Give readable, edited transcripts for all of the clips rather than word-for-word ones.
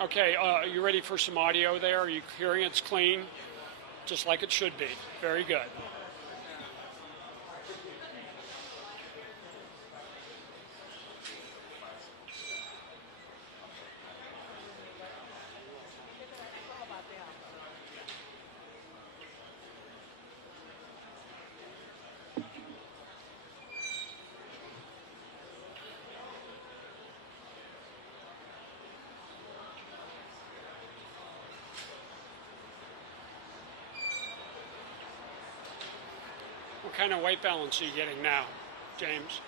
Okay, are you ready for some audio there? Are you hearing it's clean? Just like it should be. Very good. What kind of white balance are you getting now, James?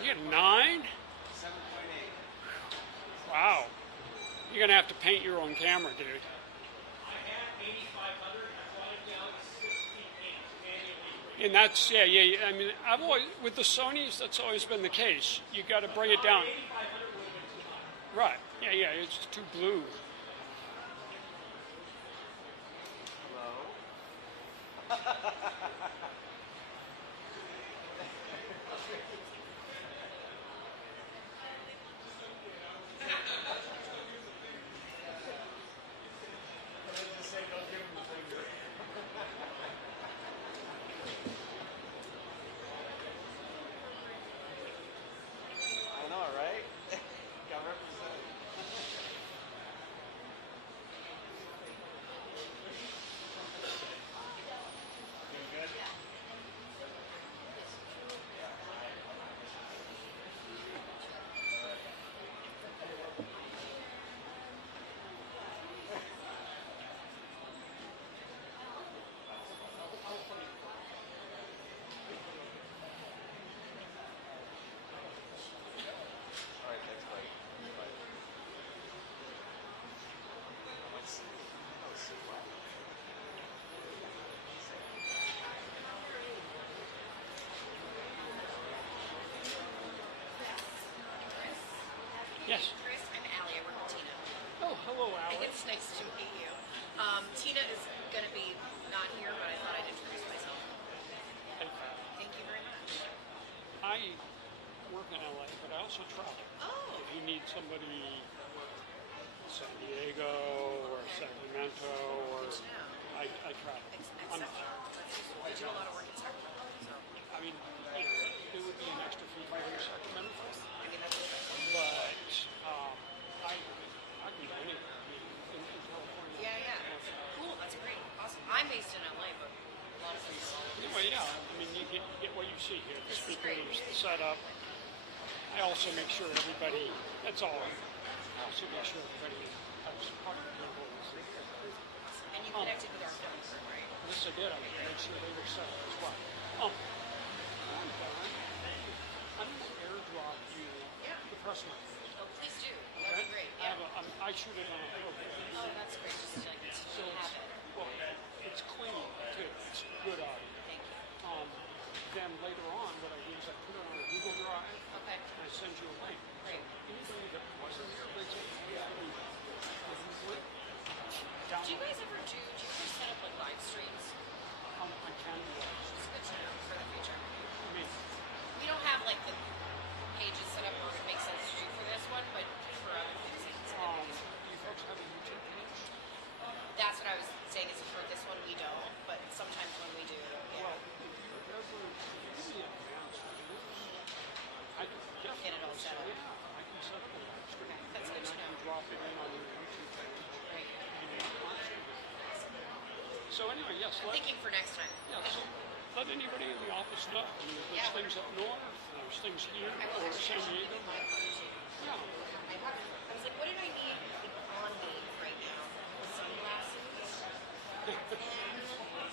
You get 9? 7.8. Wow. You're going to have to paint your own camera, dude. I have 8500. I wanted to get 16.8 manually. And that's, yeah. I mean, I've always, with the Sonys, that's always been the case. You got to bring it down. 8500 would have been too high. Right. Yeah, it's too blue. I know, right? Got represented. All right, thanks, buddy. Bye. Let's see. Let's see. Wow. Yes. Chris, I'm Allie. I work with Tina. Oh, hello, I think Alex. it's nice to meet you. Tina is going to be not here, but I thought I'd introduce myself. Thank you very much. I work in LA, but I also travel. Oh, If you need somebody in San Diego or Sacramento, or good to know. I travel. Except I do a lot of work in Sacramento, so I mean, it would be an extra fee for you in Sacramento, I mean that's but I can go anywhere. I mean, in California. yeah. Cool, that's great, awesome. I'm based in LA, but a lot of places. Anyway, yeah. I mean, you get what you see here. The This is great. speakers, the setup. I also make sure everybody. That's all. I also make sure everybody has comfortable. And you connected with our film crew, right? Yes, I did. I made sure they were set up as well. I'm done. I'm going to airdrop you the press release. Oh, please do. That'd be great. Yeah. I shoot it on a program. Oh, that's great. Just like to have it. Well, it's clean too. It's good audio. Thank you. Then later on, what I do is I put it on a Google Drive Okay. and I send you a link. Great. Anybody that wasn't here, they can Do you guys ever set up like live streams? I can do that. It's good to know for the future. I mean, We don't have like the pages set up where it makes sense to do for this one, but for other things, it's do you folks have a YouTube page? that's what I was saying. Is for this one we don't, but sometimes when we do, yeah. Well, if you ever give me an advance reviews, I can definitely Get it all set up. Yeah, I can set up a live stream. Okay, that's good to And I know. can drop it in on your YouTube page. Great. So anyway, yes, Thinking for next time. so let anybody in the office know. I mean, there's Yeah. things up north, there's things here, I will or San actually Diego. my phone too. Yeah. I was like, what did I need on me right now? Sunglasses.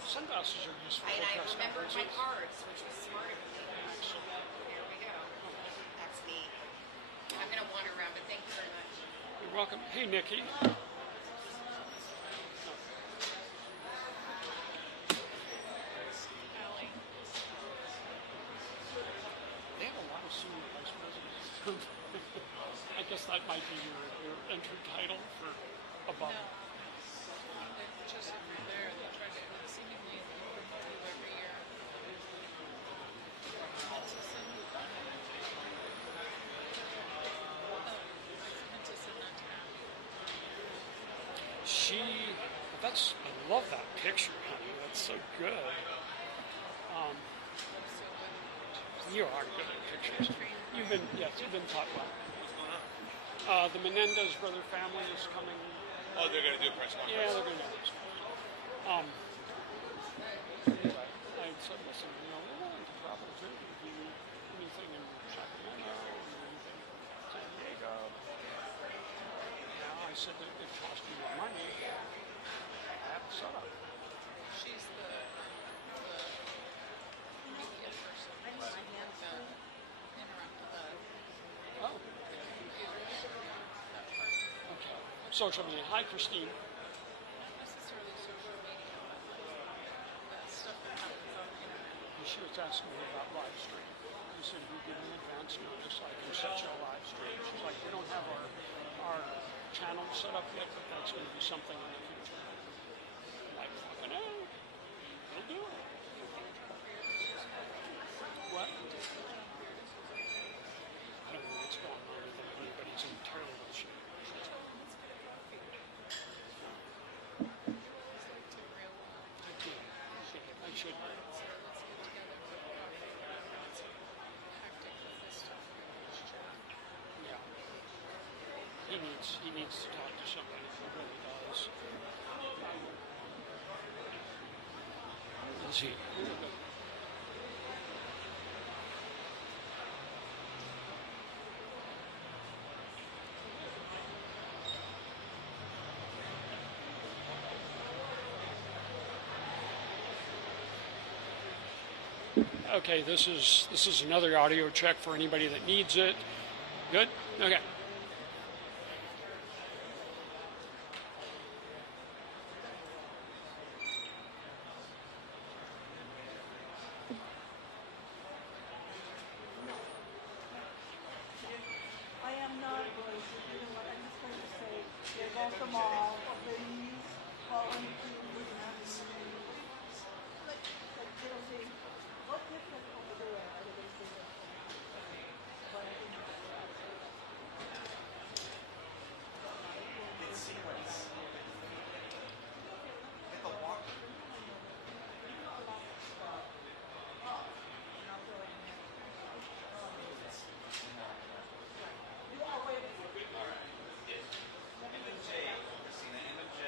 Sunglasses are useful. And for I press remembered my conferences. cards, which was smart of me. Here we go. That's neat. I'm going to wander around, but thank you very much. You're welcome. Hey, Nikki. They have a lot of senior vice presidents. I guess that might be your entry title for above. They're just every there. They try to seemingly promote you every year. Also send you I love that picture, honey. That's so good. You are good at pictures. You've been taught well. The Menendez brother family is coming. Oh, they're going to do a press conference. Yeah, they're going to do this. I said, listen, we're willing to travel too. Do anything in Sacramento or anything in San Diego. Now, I said that it cost me more money. I have to set up. She's the media person. Interrupt the Oh, computers. That part. okay. Social media. Hi, Christine. Not necessarily social media, but like the stuff that happens on the internet. She was asking me about live stream. I said, if you give me advance notice, I can set you a live stream. She's like, we don't have our channel set up yet, but that's going to be something in the future. I'm like, fucking hell. We'll do it. What? I don't know what's going on with him, but he's in terrible shape. I should. Yeah. He needs to talk to somebody. He really does. Is he? Okay, this is another audio check for anybody that needs it. Good? Okay. I am not going to, you know what, I'm just going to say, there goes the mall, please, call me, please, like, it'll be, what different over there, I don't think but I think It's sequence. Get the walk. you are waiting. M&J, Christina, M&J.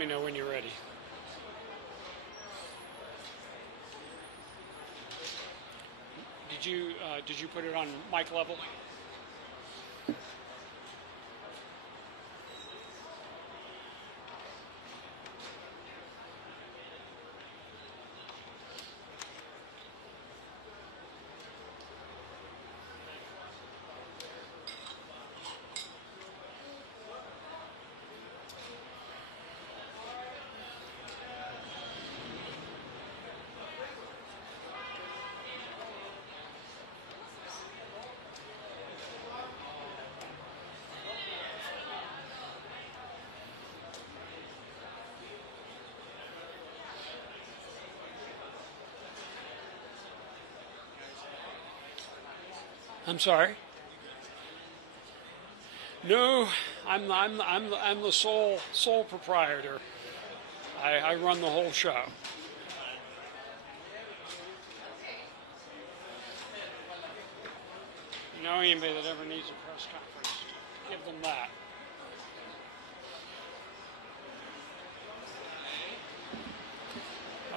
me know when you're ready. Did you put it on mic level? I'm sorry. No, I'm the sole proprietor. I run the whole show. You know, anybody that ever needs a press conference, give them that.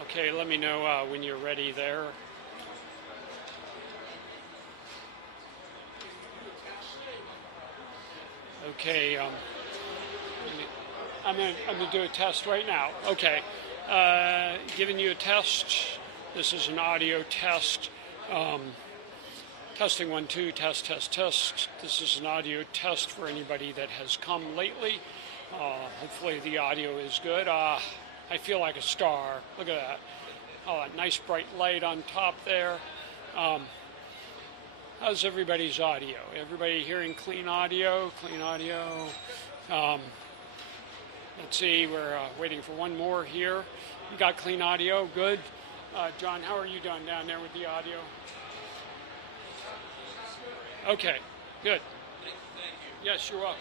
Okay, let me know when you're ready there. Okay, I'm gonna do a test right now. Okay, giving you a test. This is an audio test. Testing 1 2 test test test. This is an audio test for anybody that has come lately. Hopefully the audio is good. I feel like a star. Look at that. Oh, a nice bright light on top there. How's everybody's audio? Everybody hearing clean audio? Clean audio. Let's see, we're waiting for one more here. You got clean audio, good. John, how are you doing down there with the audio? Okay, good. Yes, you're welcome.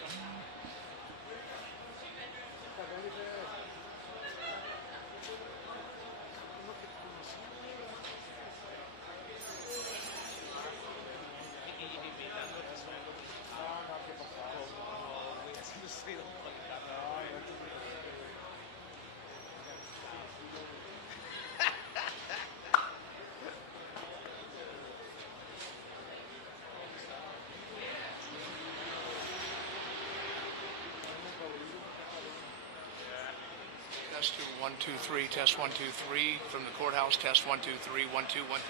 Test 1 2 3. Test 1 2 3 from the courthouse. Test 1 2 3. 1 2 1 2.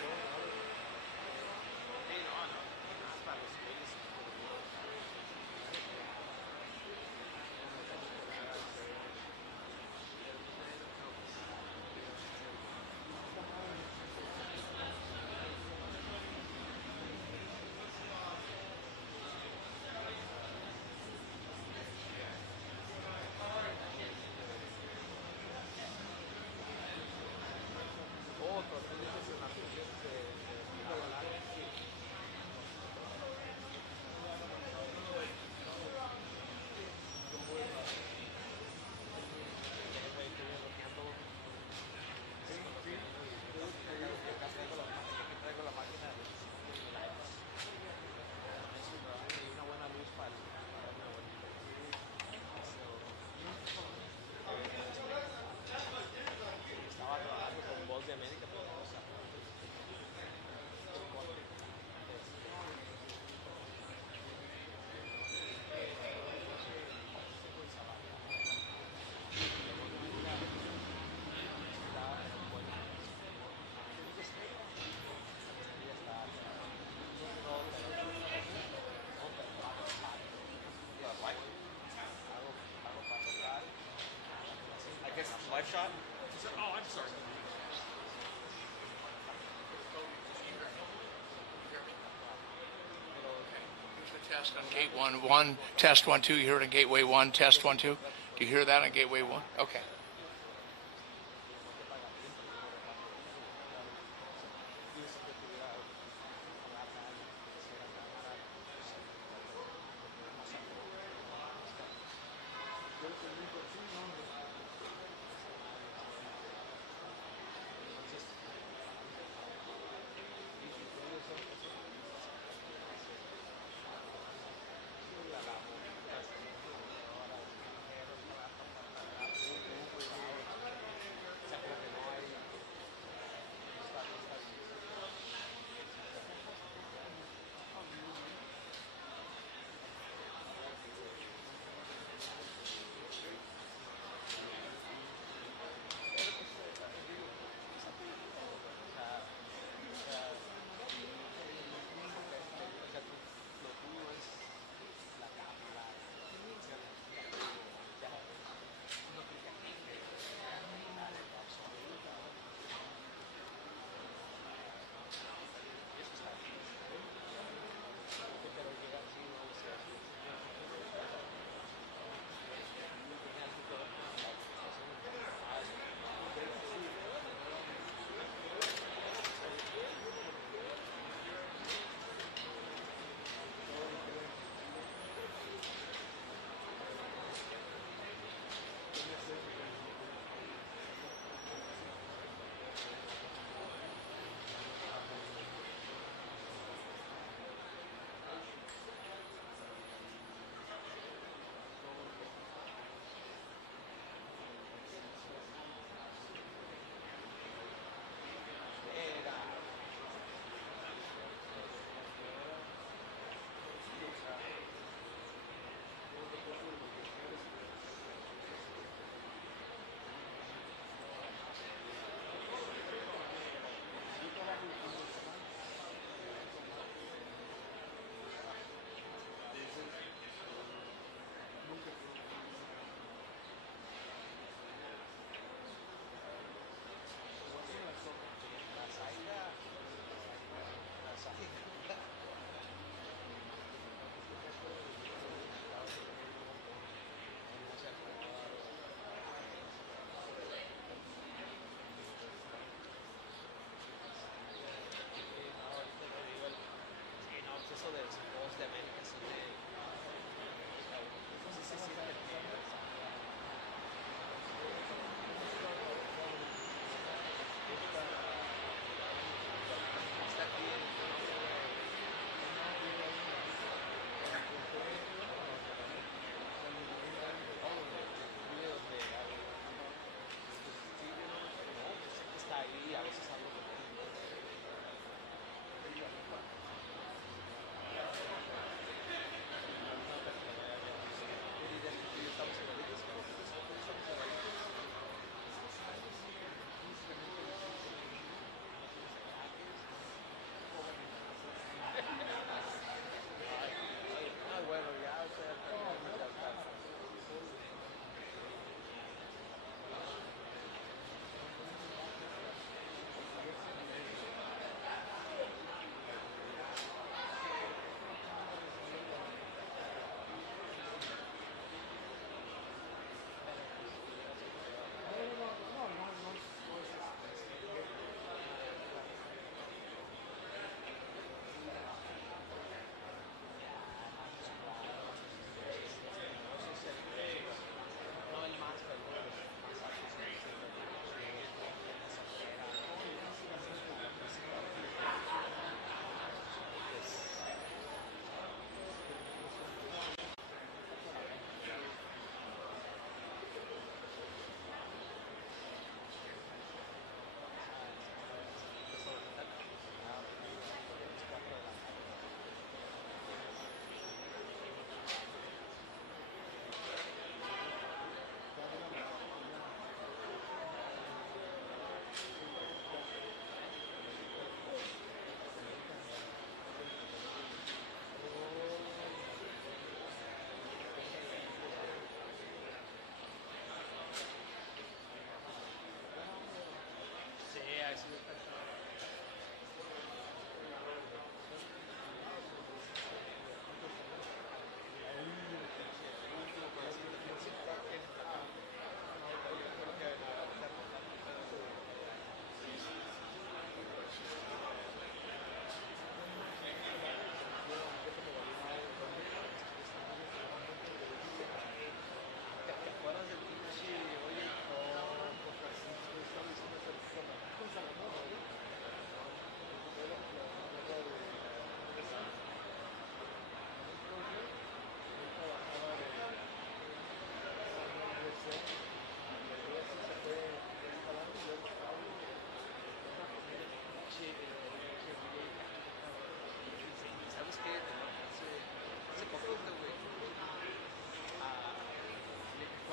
Live shot? Oh, I'm sorry. Here's the test on gate 1 1. Test 1 2. You hear it on gateway 1. Test 1 2. Do you hear that on gateway 1? Okay.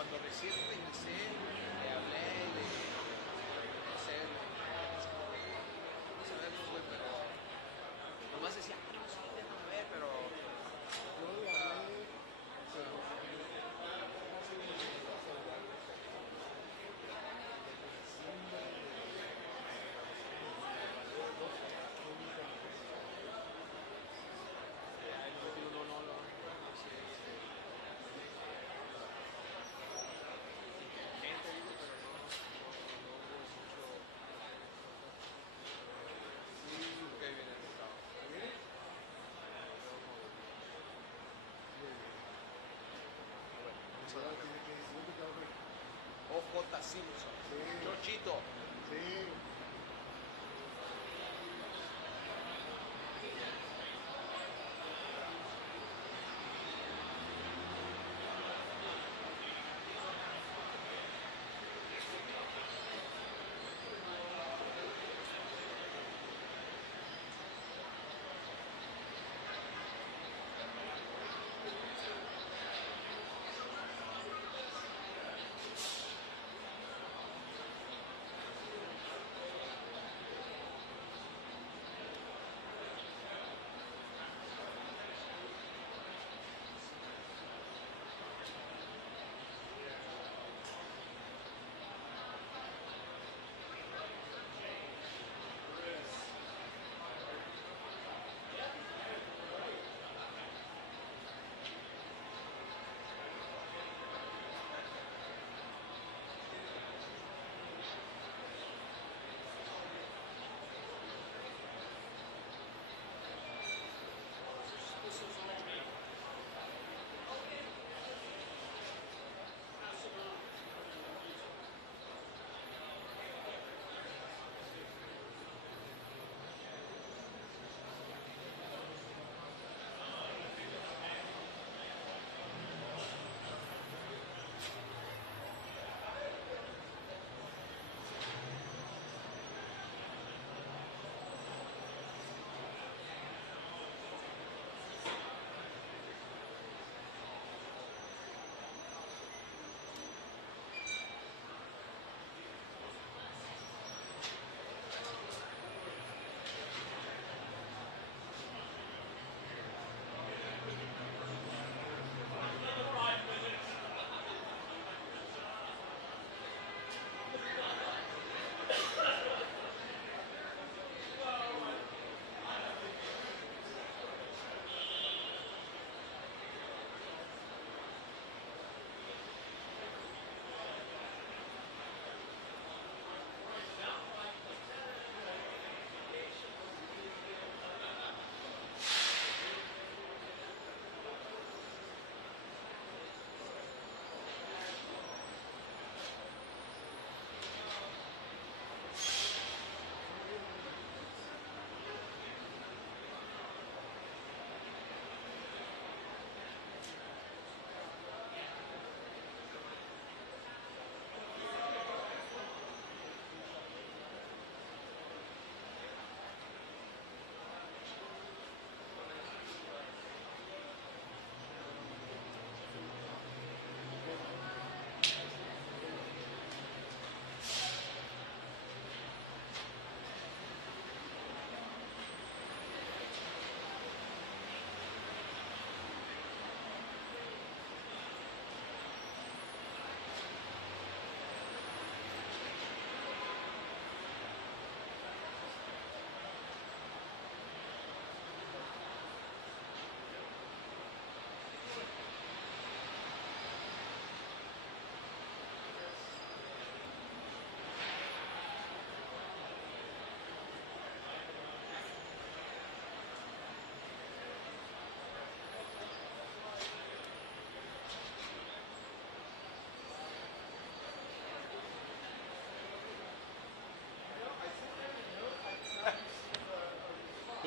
cuando recién empecé, le hablé y le dije, no sé, no sabemos, güey, pero nomás decía, ah, no, sí, déjame ver, pero OJ Simpson, Georgito.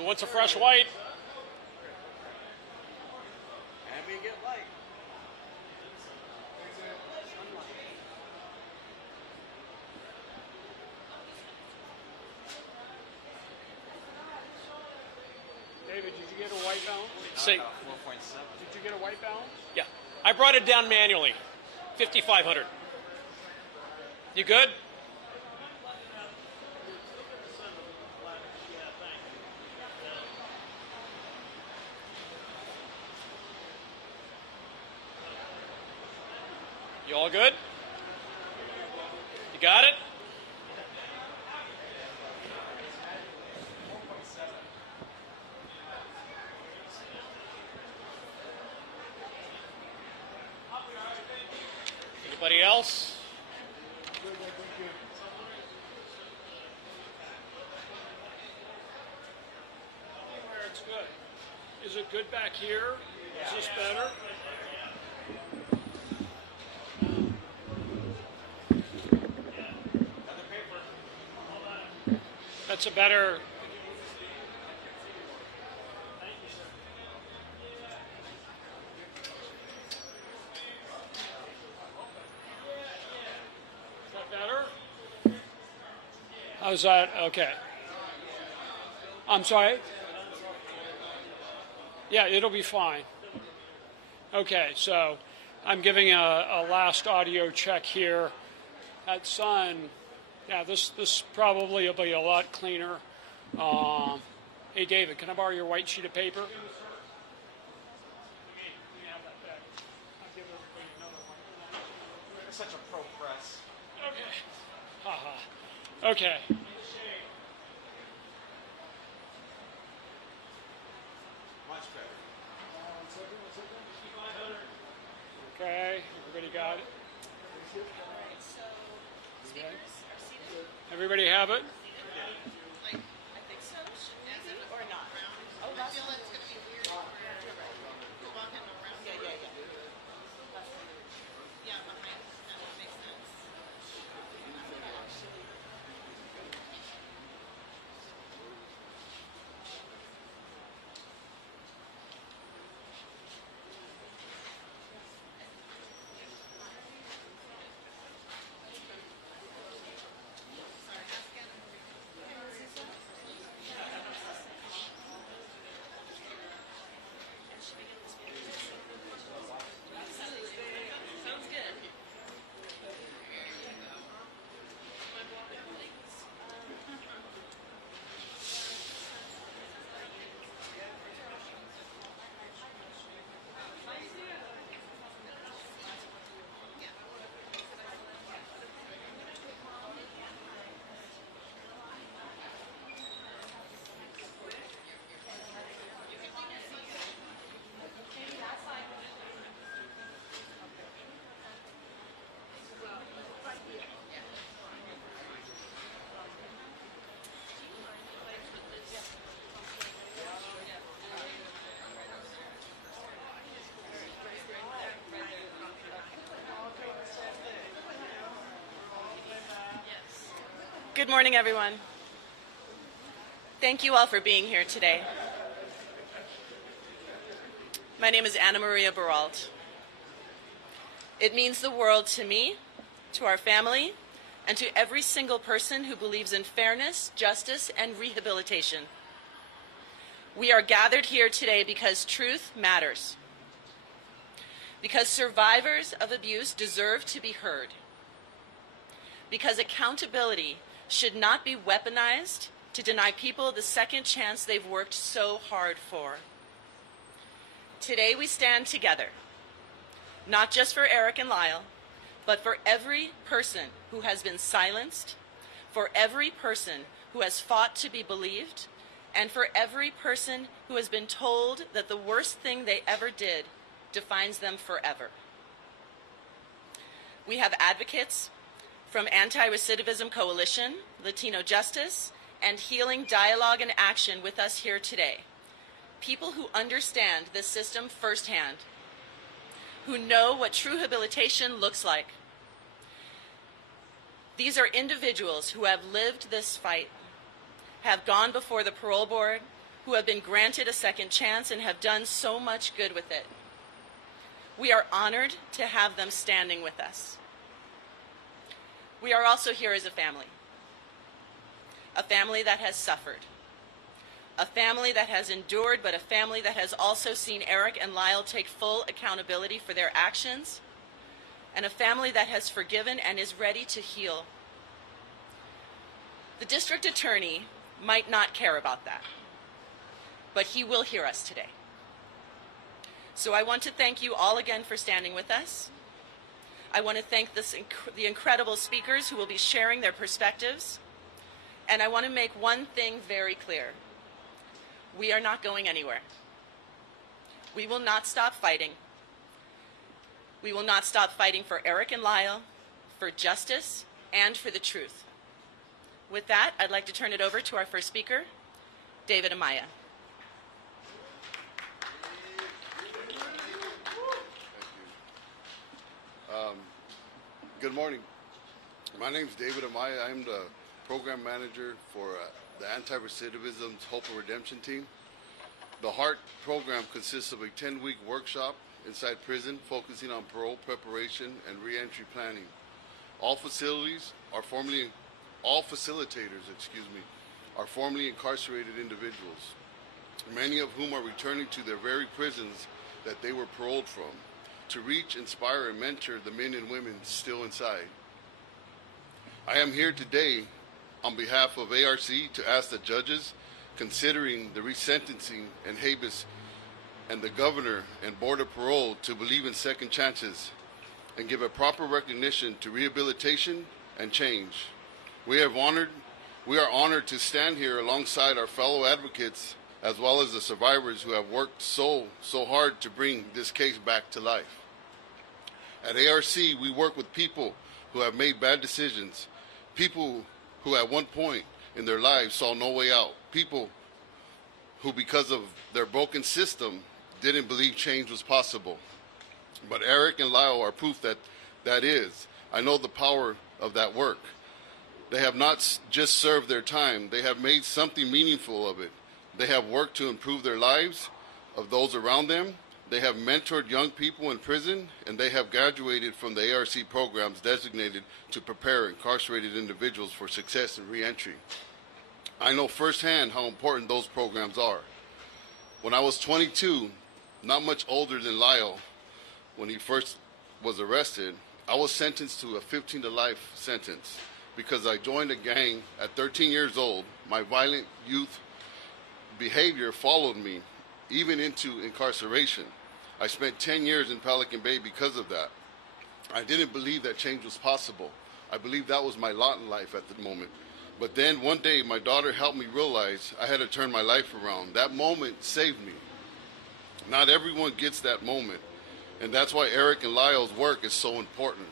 Who wants a fresh white? And we get light. David, did you get a white balance? Say, 4.7. Did you get a white balance? yeah. I brought it down manually. 5,500. You good? You all good? You got it? Anybody else? Where it's good. Is it good back here? Is this better? That's a better. Is that better? How's that? Okay. I'm sorry? Yeah, it'll be fine. Okay, so I'm giving a last audio check here. That sun, yeah, this probably will be a lot cleaner. Hey, David, can I borrow your white sheet of paper? It's such a pro press. Okay. Haha. Okay. Much better. Okay, everybody got it? Everybody have it? Good morning, everyone. Thank you all for being here today. My name is Anna Maria Baralt. It means the world to me, to our family, and to every single person who believes in fairness, justice, and rehabilitation. We are gathered here today because truth matters. Because survivors of abuse deserve to be heard. Because accountability should not be weaponized to deny people the second chance they've worked so hard for. Today we stand together, not just for Erik and Lyle, but for every person who has been silenced, for every person who has fought to be believed, and for every person who has been told that the worst thing they ever did defines them forever. We have advocates from Anti-Recidivism Coalition, Latino Justice, and Healing Dialogue and Action with us here today. People who understand this system firsthand, who know what true rehabilitation looks like. These are individuals who have lived this fight, have gone before the parole board, who have been granted a second chance and have done so much good with it. We are honored to have them standing with us. We are also here as a family that has suffered, a family that has endured, but a family that has also seen Erik and Lyle take full accountability for their actions, and a family that has forgiven and is ready to heal. The district attorney might not care about that, but he will hear us today. So I want to thank you all again for standing with us. I want to thank the incredible speakers who will be sharing their perspectives. And I want to make one thing very clear. We are not going anywhere. We will not stop fighting. We will not stop fighting for Erik and Lyle, for justice, and for the truth. With that, I'd like to turn it over to our first speaker, David Amaya. Good morning. My name is David Amaya. I'm the program manager for the Anti-Recidivism Hope and Redemption team. The HEART program consists of a 10-week workshop inside prison focusing on parole preparation and reentry planning. All facilitators are formerly incarcerated individuals, many of whom are returning to their very prisons that they were paroled from, to reach, inspire, and mentor the men and women still inside. I am here today on behalf of ARC to ask the judges considering the resentencing and habeas and the governor and board of parole to believe in second chances and give a proper recognition to rehabilitation and change. We are honored to stand here alongside our fellow advocates as well as the survivors who have worked so hard to bring this case back to life. At ARC, we work with people who have made bad decisions, people who at one point in their lives saw no way out, people who because of their broken system didn't believe change was possible. But Erik and Lyle are proof that that is. I know the power of that work. They have not just served their time, they have made something meaningful of it. They have worked to improve their lives of those around them. They have mentored young people in prison, and they have graduated from the ARC programs designated to prepare incarcerated individuals for success in reentry. I know firsthand how important those programs are. When I was 22, not much older than Lyle, when he first was arrested, I was sentenced to a 15 to life sentence because I joined a gang at 13 years old. My violent youth behavior followed me even into incarceration. I spent 10 years in Pelican Bay because of that. I didn't believe that change was possible. I believed that was my lot in life at the moment. But then one day my daughter helped me realize I had to turn my life around. That moment saved me. Not everyone gets that moment. And that's why Erik and Lyle's work is so important.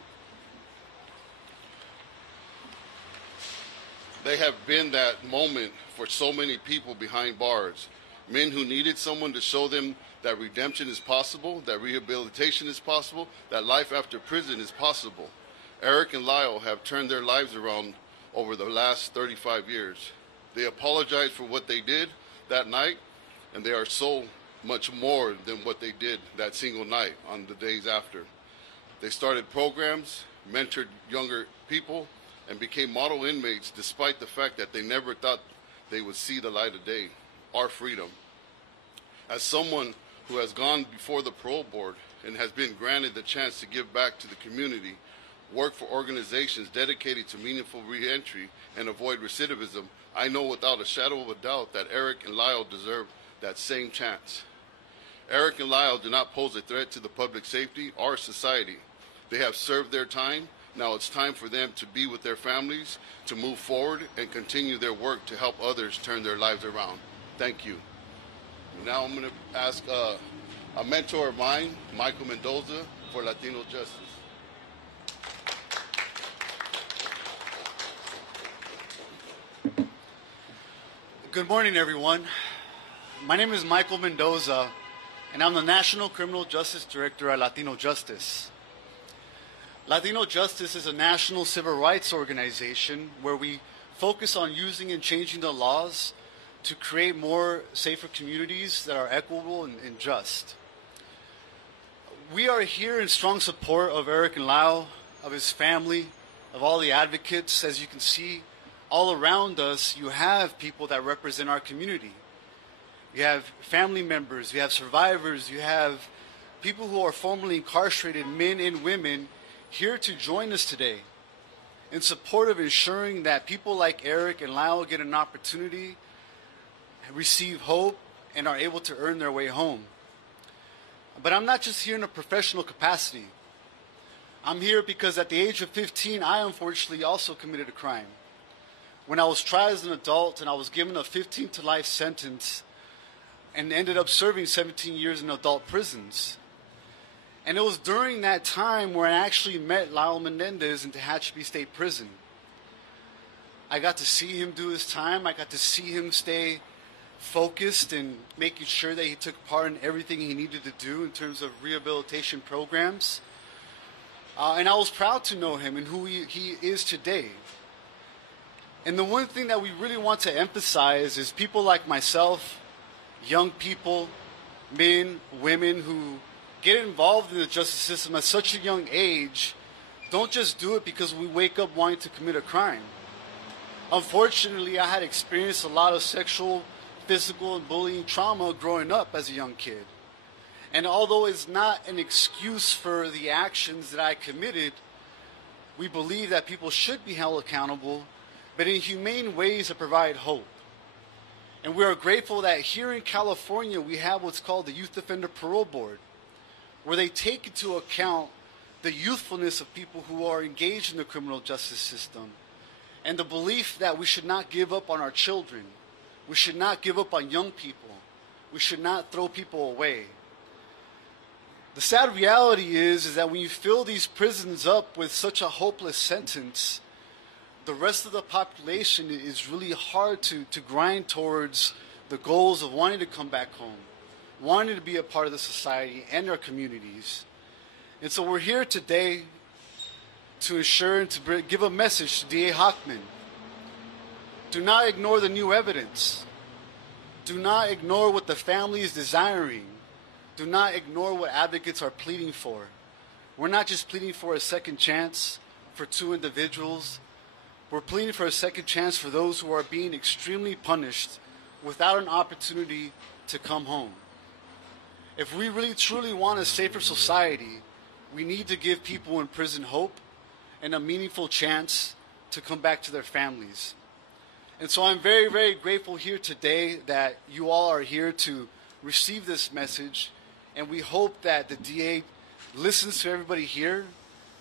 They have been that moment for so many people behind bars. Men who needed someone to show them that redemption is possible, that rehabilitation is possible, that life after prison is possible. Erik and Lyle have turned their lives around over the last 35 years. They apologize for what they did that night, and they are so much more than what they did that single night on the days after. They started programs, mentored younger people, and became model inmates despite the fact that they never thought they would see the light of day, our freedom. As someone who has gone before the parole board and has been granted the chance to give back to the community, work for organizations dedicated to meaningful reentry and avoid recidivism, I know without a shadow of a doubt that Erik and Lyle deserve that same chance. Erik and Lyle do not pose a threat to the public safety or society. They have served their time. Now it's time for them to be with their families, to move forward and continue their work to help others turn their lives around. Thank you. Now I'm going to ask a mentor of mine, Michael Mendoza, for Latino Justice. Good morning, everyone. My name is Michael Mendoza, and I'm the National Criminal Justice Director at Latino Justice. Latino Justice is a national civil rights organization where we focus on using and changing the laws to create more safer communities that are equitable and just. We are here in strong support of Erik and Lyle, of his family, of all the advocates. As you can see, all around us, you have people that represent our community. You have family members, you have survivors, you have people who are formerly incarcerated, men and women, here to join us today in support of ensuring that people like Erik and Lyle get an opportunity, receive hope, and are able to earn their way home. But I'm not just here in a professional capacity. I'm here because at the age of 15, I unfortunately also committed a crime. When I was tried as an adult and I was given a 15 to life sentence and ended up serving 17 years in adult prisons. And it was during that time where I actually met Lyle Menendez in Tehachapi State Prison. I got to see him do his time. I got to see him stay focused and making sure that he took part in everything he needed to do in terms of rehabilitation programs. And I was proud to know him and who he is today. And the one thing that we really want to emphasize is people like myself, young people, men, women who get involved in the justice system at such a young age, don't just do it because we wake up wanting to commit a crime. Unfortunately, I had experienced a lot of sexual, physical, and bullying trauma growing up as a young kid. And although it's not an excuse for the actions that I committed, we believe that people should be held accountable, but in humane ways that provide hope. And we are grateful that here in California we have what's called the Youth Offender Parole Board, where they take into account the youthfulness of people who are engaged in the criminal justice system and the belief that we should not give up on our children. We should not give up on young people. We should not throw people away. The sad reality is that when you fill these prisons up with such a hopeless sentence, the rest of the population is really hard to grind towards the goals of wanting to come back home, wanting to be a part of the society and our communities. And so we're here today to ensure and to give a message to DA Hochman. Do not ignore the new evidence. Do not ignore what the family is desiring. Do not ignore what advocates are pleading for. We're not just pleading for a second chance for two individuals. We're pleading for a second chance for those who are being extremely punished without an opportunity to come home. If we really truly want a safer society, we need to give people in prison hope and a meaningful chance to come back to their families. And so I'm very, very grateful here today that you all are here to receive this message, and we hope that the DA listens to everybody here,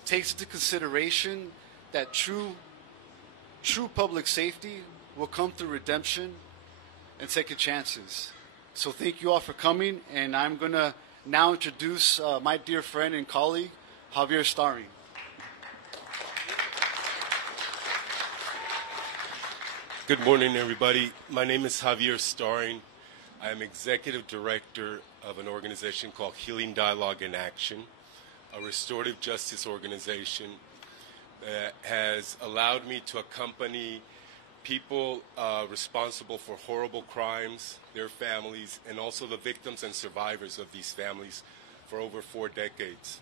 takes into consideration that true public safety will come through redemption and second chances. So thank you all for coming, and I'm going to now introduce my dear friend and colleague, Javier Starring. Good morning, everybody. My name is Javier Starring. I am Executive Director of an organization called Healing Dialogue in Action, a restorative justice organization that has allowed me to accompany people responsible for horrible crimes, their families, and also the victims and survivors of these families for over 4 decades.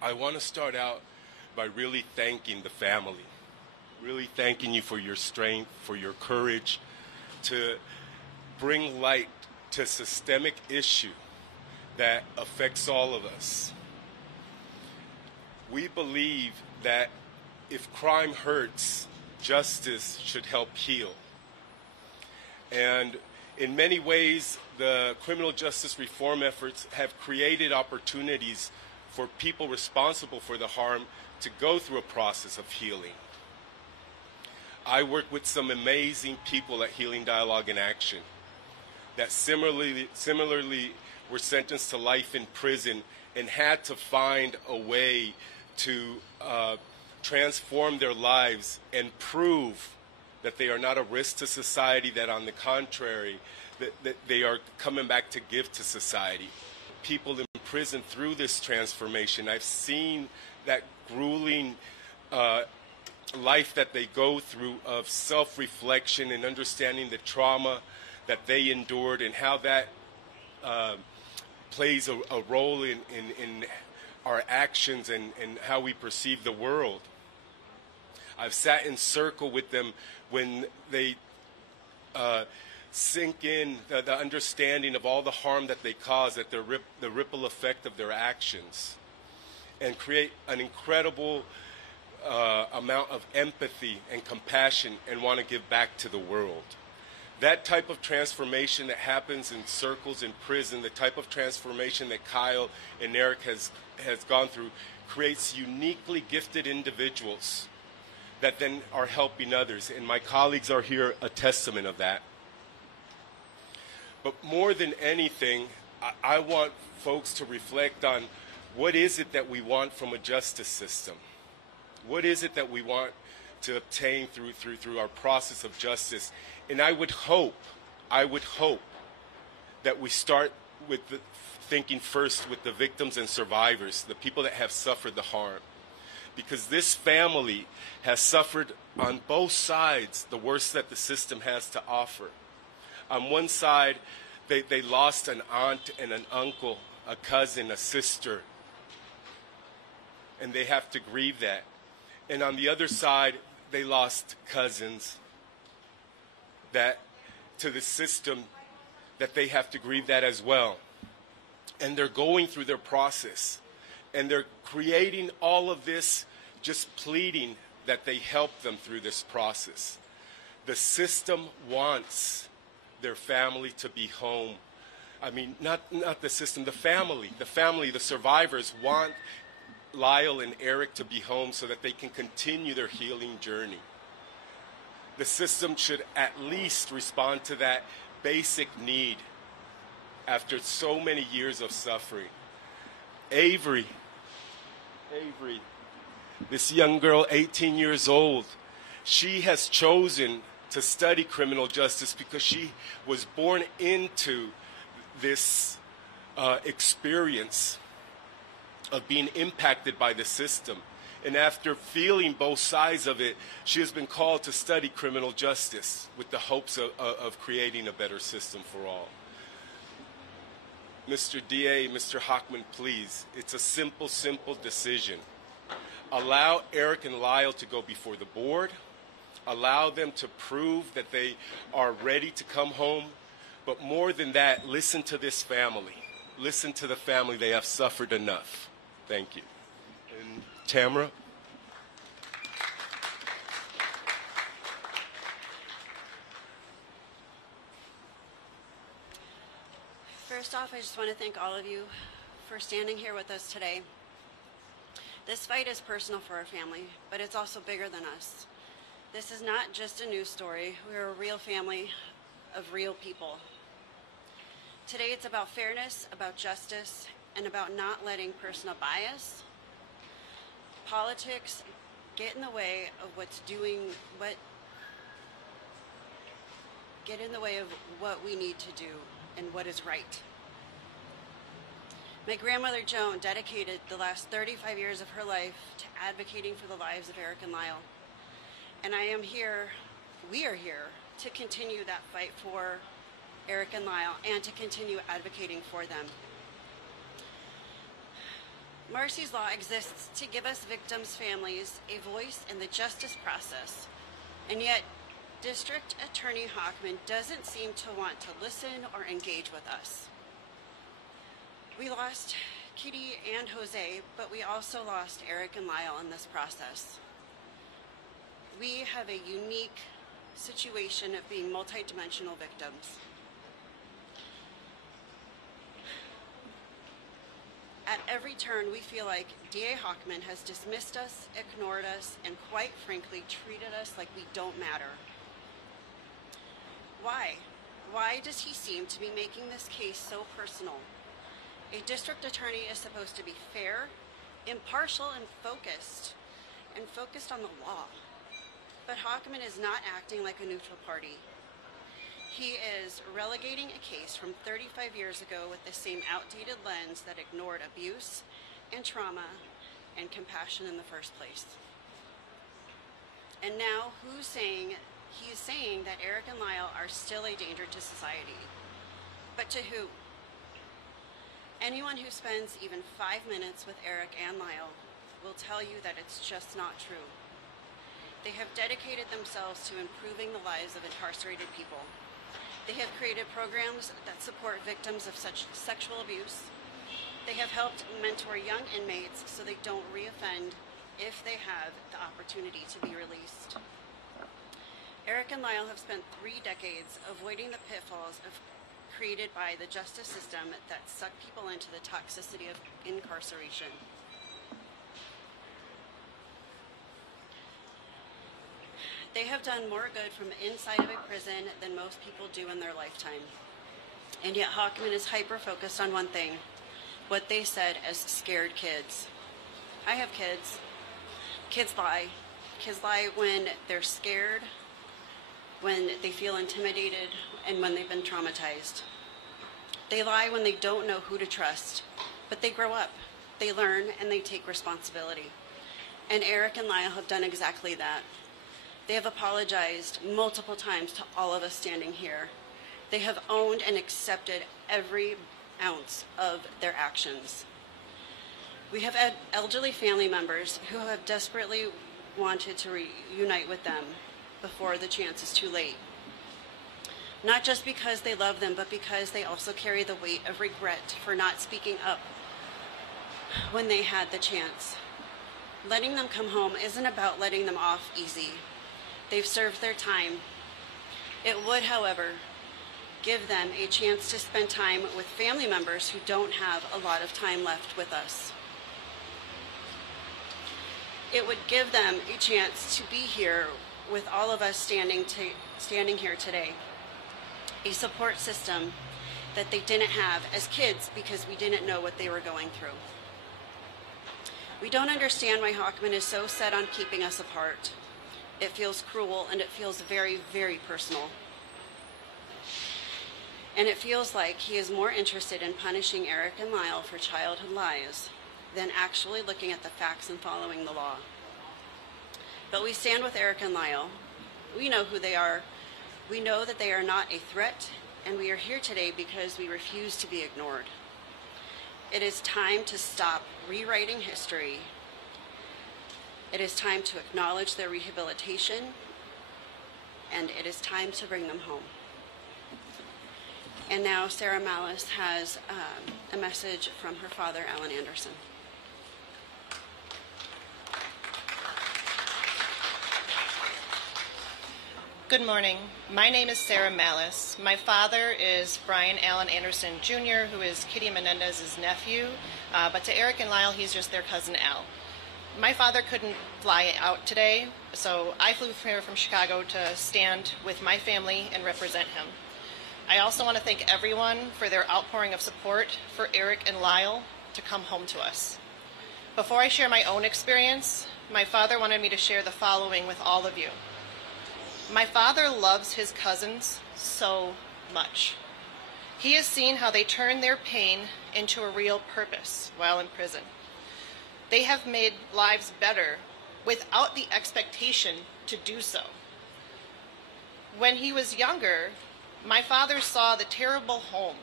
I want to start out by really thanking the family, really thanking you for your strength, for your courage to bring light to a systemic issue that affects all of us. We believe that if crime hurts, justice should help heal. And in many ways, the criminal justice reform efforts have created opportunities for people responsible for the harm to go through a process of healing. I work with some amazing people at Healing Dialogue in Action that similarly were sentenced to life in prison and had to find a way to transform their lives and prove that they are not a risk to society, that on the contrary, that they are coming back to give to society. People in prison through this transformation, I've seen that grueling life that they go through of self-reflection and understanding the trauma that they endured and how that plays a role in our actions and how we perceive the world. I've sat in circle with them when they sink in the understanding of all the harm that they cause, that the ripple effect of their actions. and create an incredible amount of empathy and compassion and want to give back to the world. That type of transformation that happens in circles in prison, the type of transformation that Kyle and Erik has gone through, creates uniquely gifted individuals that then are helping others. And my colleagues are here a testament of that. But more than anything, I want folks to reflect on what is it that we want from a justice system? What is it that we want to obtain through our process of justice? And I would hope that we start with thinking first with the victims and survivors, the people that have suffered the harm. Because this family has suffered on both sides the worst that the system has to offer. On one side, they lost an aunt and an uncle, a cousin, a sister, and they have to grieve that. And on the other side, they lost cousins that to the system that they have to grieve that as well. And they're going through their process. And they're creating all of this, just pleading that they help them through this process. The system wants their family to be home. I mean, not the system, the family, the survivors want Lyle and Erik to be home so that they can continue their healing journey. The system should at least respond to that basic need after so many years of suffering. Avery, this young girl, 18 years old, she has chosen to study criminal justice because she was born into this experience of being impacted by the system. And after feeling both sides of it, she has been called to study criminal justice with the hopes of creating a better system for all. Mr. DA, Mr. Hochman, please, it's a simple decision. Allow Erik and Lyle to go before the board. Allow them to prove that they are ready to come home. But more than that, listen to this family. Listen to the family. They have suffered enough. Thank you. And Tamara? First off, I just want to thank all of you for standing here with us today. This fight is personal for our family, but it's also bigger than us. This is not just a news story. We're a real family of real people. Today it's about fairness, about justice, and about not letting personal bias, politics get in the way of what we need to do and what is right. My grandmother Joan dedicated the last 35 years of her life to advocating for the lives of Erik and Lyle. And we are here to continue that fight for Erik and Lyle and to continue advocating for them. Marcy's Law exists to give us victims' families a voice in the justice process, and yet District Attorney Hochman doesn't seem to want to listen or engage with us. We lost Kitty and Jose, but we also lost Erik and Lyle in this process. We have a unique situation of being multidimensional victims. At every turn, we feel like DA Hochman has dismissed us, ignored us, and quite frankly, treated us like we don't matter. Why? Why does he seem to be making this case so personal? A district attorney is supposed to be fair, impartial, and focused on the law. But Hochman is not acting like a neutral party. He is relegating a case from 35 years ago with the same outdated lens that ignored abuse and trauma and compassion in the first place. And now he's saying that Erik and Lyle are still a danger to society. But to who? Anyone who spends even 5 minutes with Erik and Lyle will tell you that it's just not true. They have dedicated themselves to improving the lives of incarcerated people. They have created programs that support victims of such sexual abuse, They have helped mentor young inmates so they don't reoffend if they have the opportunity to be released. Erik and Lyle have spent 3 decades avoiding the pitfalls created by the justice system that suck people into the toxicity of incarceration. They have done more good from the inside of a prison than most people do in their lifetime. And yet Hochman is hyper-focused on one thing, what they said as scared kids. I have kids. Kids lie. Kids lie when they're scared, when they feel intimidated, and when they've been traumatized. They lie when they don't know who to trust, but they grow up. They learn and they take responsibility. And Erik and Lyle have done exactly that. They have apologized multiple times to all of us standing here. They have owned and accepted every ounce of their actions. We have elderly family members who have desperately wanted to reunite with them before the chance is too late. Not just because they love them, but because they also carry the weight of regret for not speaking up when they had the chance. Letting them come home isn't about letting them off easy. They've served their time. It would, however, give them a chance to spend time with family members who don't have a lot of time left with us. It would give them a chance to be here with all of us standing here today. A support system that they didn't have as kids because we didn't know what they were going through. We don't understand why Hochman is so set on keeping us apart. It feels cruel and it feels very, very personal. And it feels like he is more interested in punishing Erik and Lyle for childhood lies than actually looking at the facts and following the law. But we stand with Erik and Lyle. We know who they are. We know that they are not a threat, and we are here today because we refuse to be ignored. It is time to stop rewriting history. It is time to acknowledge their rehabilitation, and it is time to bring them home. And now Sarah Malice has a message from her father, Alan Anderson. Good morning. My name is Sarah Malice. My father is Brian Allen Anderson Jr., who is Kitty Menendez's nephew, but to Erik and Lyle, he's just their cousin Al. My father couldn't fly out today, so I flew here from Chicago to stand with my family and represent him. I also want to thank everyone for their outpouring of support for Erik and Lyle to come home to us. Before I share my own experience, my father wanted me to share the following with all of you. My father loves his cousins so much. He has seen how they turn their pain into a real purpose while in prison. They have made lives better without the expectation to do so. When he was younger, my father saw the terrible home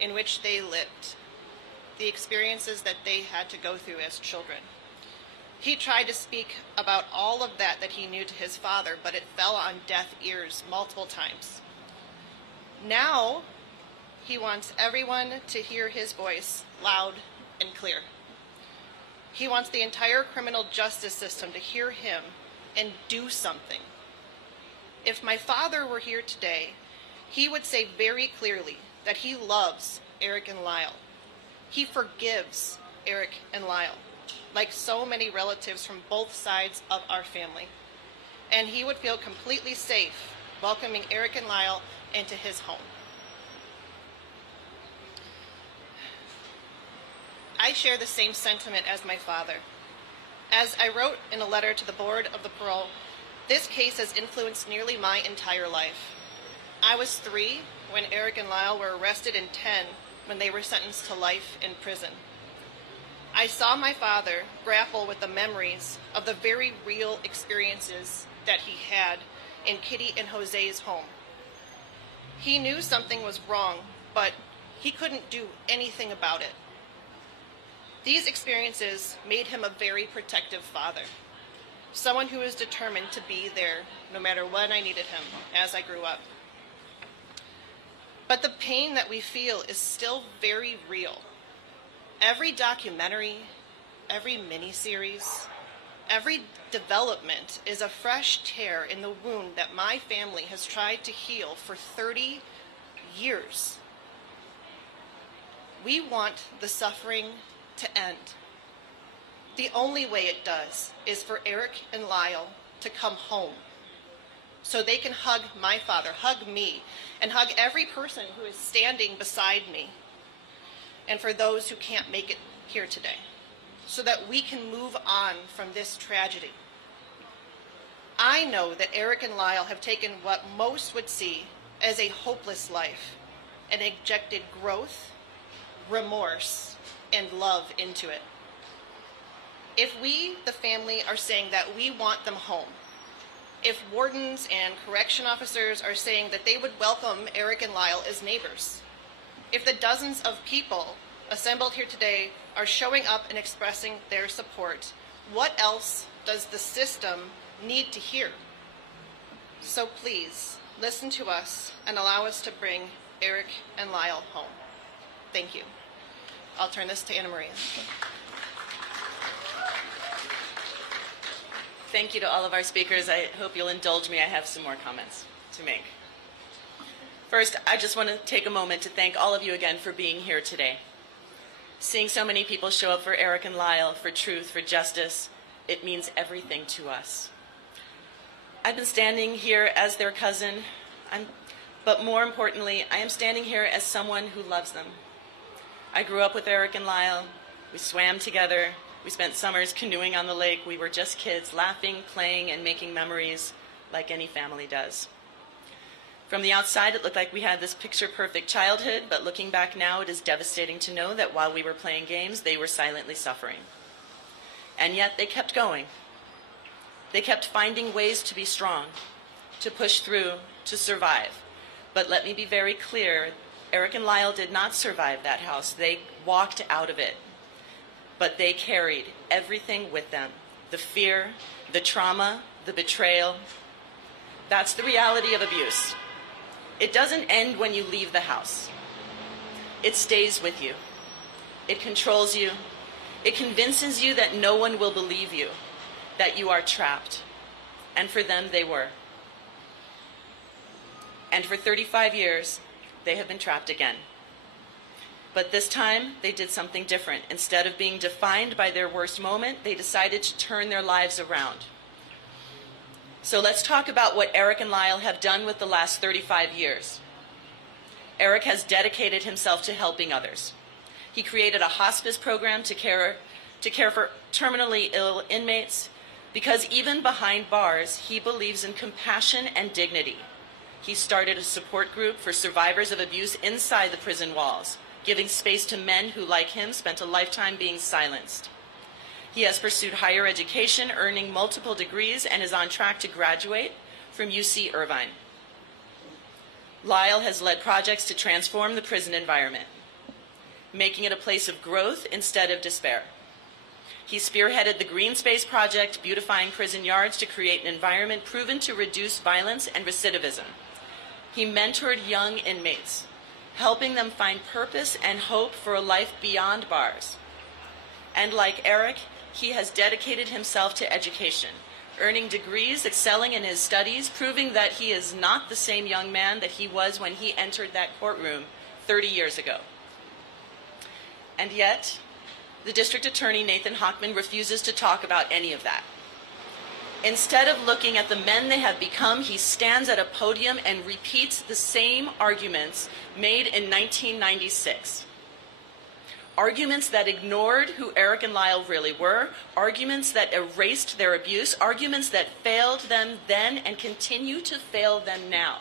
in which they lived, the experiences that they had to go through as children. He tried to speak about all of that he knew to his father, but it fell on deaf ears multiple times. Now, he wants everyone to hear his voice loud and clear. He wants the entire criminal justice system to hear him and do something. If my father were here today, he would say very clearly that he loves Erik and Lyle. He forgives Erik and Lyle, like so many relatives from both sides of our family. And he would feel completely safe welcoming Erik and Lyle into his home. I share the same sentiment as my father. As I wrote in a letter to the board of the parole, this case has influenced nearly my entire life. I was 3 when Erik and Lyle were arrested and 10 when they were sentenced to life in prison. I saw my father grapple with the memories of the very real experiences that he had in Kitty and Jose's home. He knew something was wrong, but he couldn't do anything about it. These experiences made him a very protective father, someone who was determined to be there no matter when I needed him as I grew up. But the pain that we feel is still very real. Every documentary, every miniseries, every development is a fresh tear in the wound that my family has tried to heal for 30 years. We want the suffering to end. The only way it does is for Erik and Lyle to come home so they can hug my father, hug me, and hug every person who is standing beside me, and for those who can't make it here today, so that we can move on from this tragedy. I know that Erik and Lyle have taken what most would see as a hopeless life and injected growth, remorse, and love into it. If we, the family, are saying that we want them home, if wardens and correction officers are saying that they would welcome Erik and Lyle as neighbors, if the dozens of people assembled here today are showing up and expressing their support, what else does the system need to hear? So please, listen to us and allow us to bring Erik and Lyle home. Thank you. I'll turn this to Anna Maria. Thank you to all of our speakers. I hope you'll indulge me. I have some more comments to make. First, I just want to take a moment to thank all of you again for being here today. Seeing so many people show up for Erik and Lyle, for truth, for justice, it means everything to us. I've been standing here as their cousin, but more importantly, I am standing here as someone who loves them. I grew up with Erik and Lyle. We swam together. We spent summers canoeing on the lake. We were just kids, laughing, playing, and making memories like any family does. From the outside, it looked like we had this picture-perfect childhood, but looking back now, it is devastating to know that while we were playing games, they were silently suffering. And yet, they kept going. They kept finding ways to be strong, to push through, to survive. But let me be very clear, Erik and Lyle did not survive that house. They walked out of it. But they carried everything with them. The fear, the trauma, the betrayal. That's the reality of abuse. It doesn't end when you leave the house. It stays with you. It controls you. It convinces you that no one will believe you, that you are trapped. And for them, they were. And for 35 years, they have been trapped again. But this time, they did something different. Instead of being defined by their worst moment, they decided to turn their lives around. So let's talk about what Erik and Lyle have done with the last 35 years. Erik has dedicated himself to helping others. He created a hospice program to care for terminally ill inmates, because even behind bars, he believes in compassion and dignity. He started a support group for survivors of abuse inside the prison walls, giving space to men who, like him, spent a lifetime being silenced. He has pursued higher education, earning multiple degrees, and is on track to graduate from UC Irvine. Lyle has led projects to transform the prison environment, making it a place of growth instead of despair. He spearheaded the Green Space Project, beautifying prison yards to create an environment proven to reduce violence and recidivism. He mentored young inmates, helping them find purpose and hope for a life beyond bars. And like Erik, he has dedicated himself to education, earning degrees, excelling in his studies, proving that he is not the same young man that he was when he entered that courtroom 30 years ago. And yet, the District Attorney Nathan Hochman refuses to talk about any of that. Instead of looking at the men they have become, he stands at a podium and repeats the same arguments made in 1996. Arguments that ignored who Erik and Lyle really were, arguments that erased their abuse, arguments that failed them then and continue to fail them now.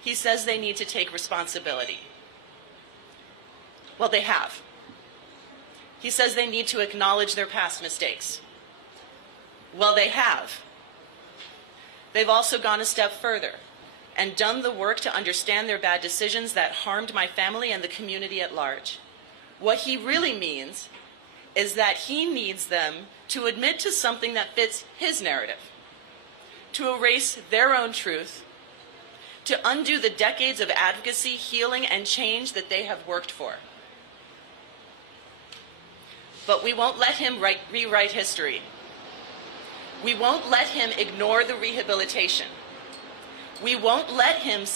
He says they need to take responsibility. Well, they have. He says they need to acknowledge their past mistakes. Well, they have. They've also gone a step further and done the work to understand their bad decisions that harmed my family and the community at large. What he really means is that he needs them to admit to something that fits his narrative, to erase their own truth, to undo the decades of advocacy, healing, and change that they have worked for. But we won't let him rewrite history. We won't let him ignore the rehabilitation. We won't let him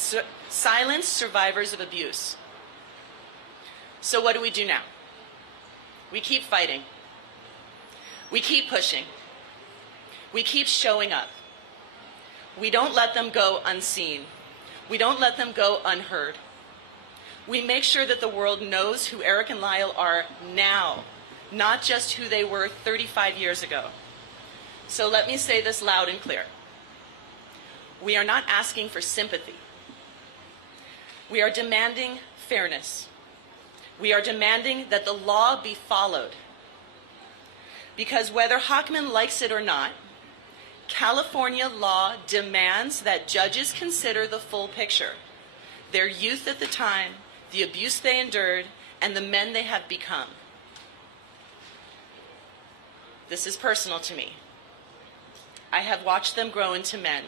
silence survivors of abuse. So what do we do now? We keep fighting. We keep pushing. We keep showing up. We don't let them go unseen. We don't let them go unheard. We make sure that the world knows who Erik and Lyle are now, not just who they were 35 years ago. So let me say this loud and clear. We are not asking for sympathy. We are demanding fairness. We are demanding that the law be followed. Because whether Hochman likes it or not, California law demands that judges consider the full picture, their youth at the time, the abuse they endured, and the men they have become. This is personal to me. I have watched them grow into men,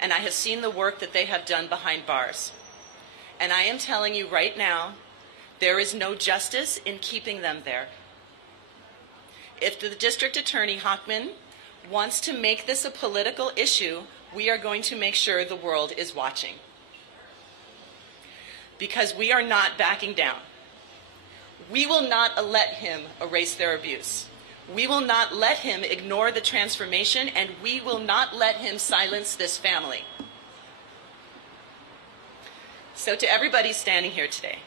and I have seen the work that they have done behind bars. And I am telling you right now, there is no justice in keeping them there. If the District Attorney Hochman wants to make this a political issue, we are going to make sure the world is watching. Because we are not backing down. We will not let him erase their abuse. We will not let him ignore the transformation, and we will not let him silence this family. So to everybody standing here today,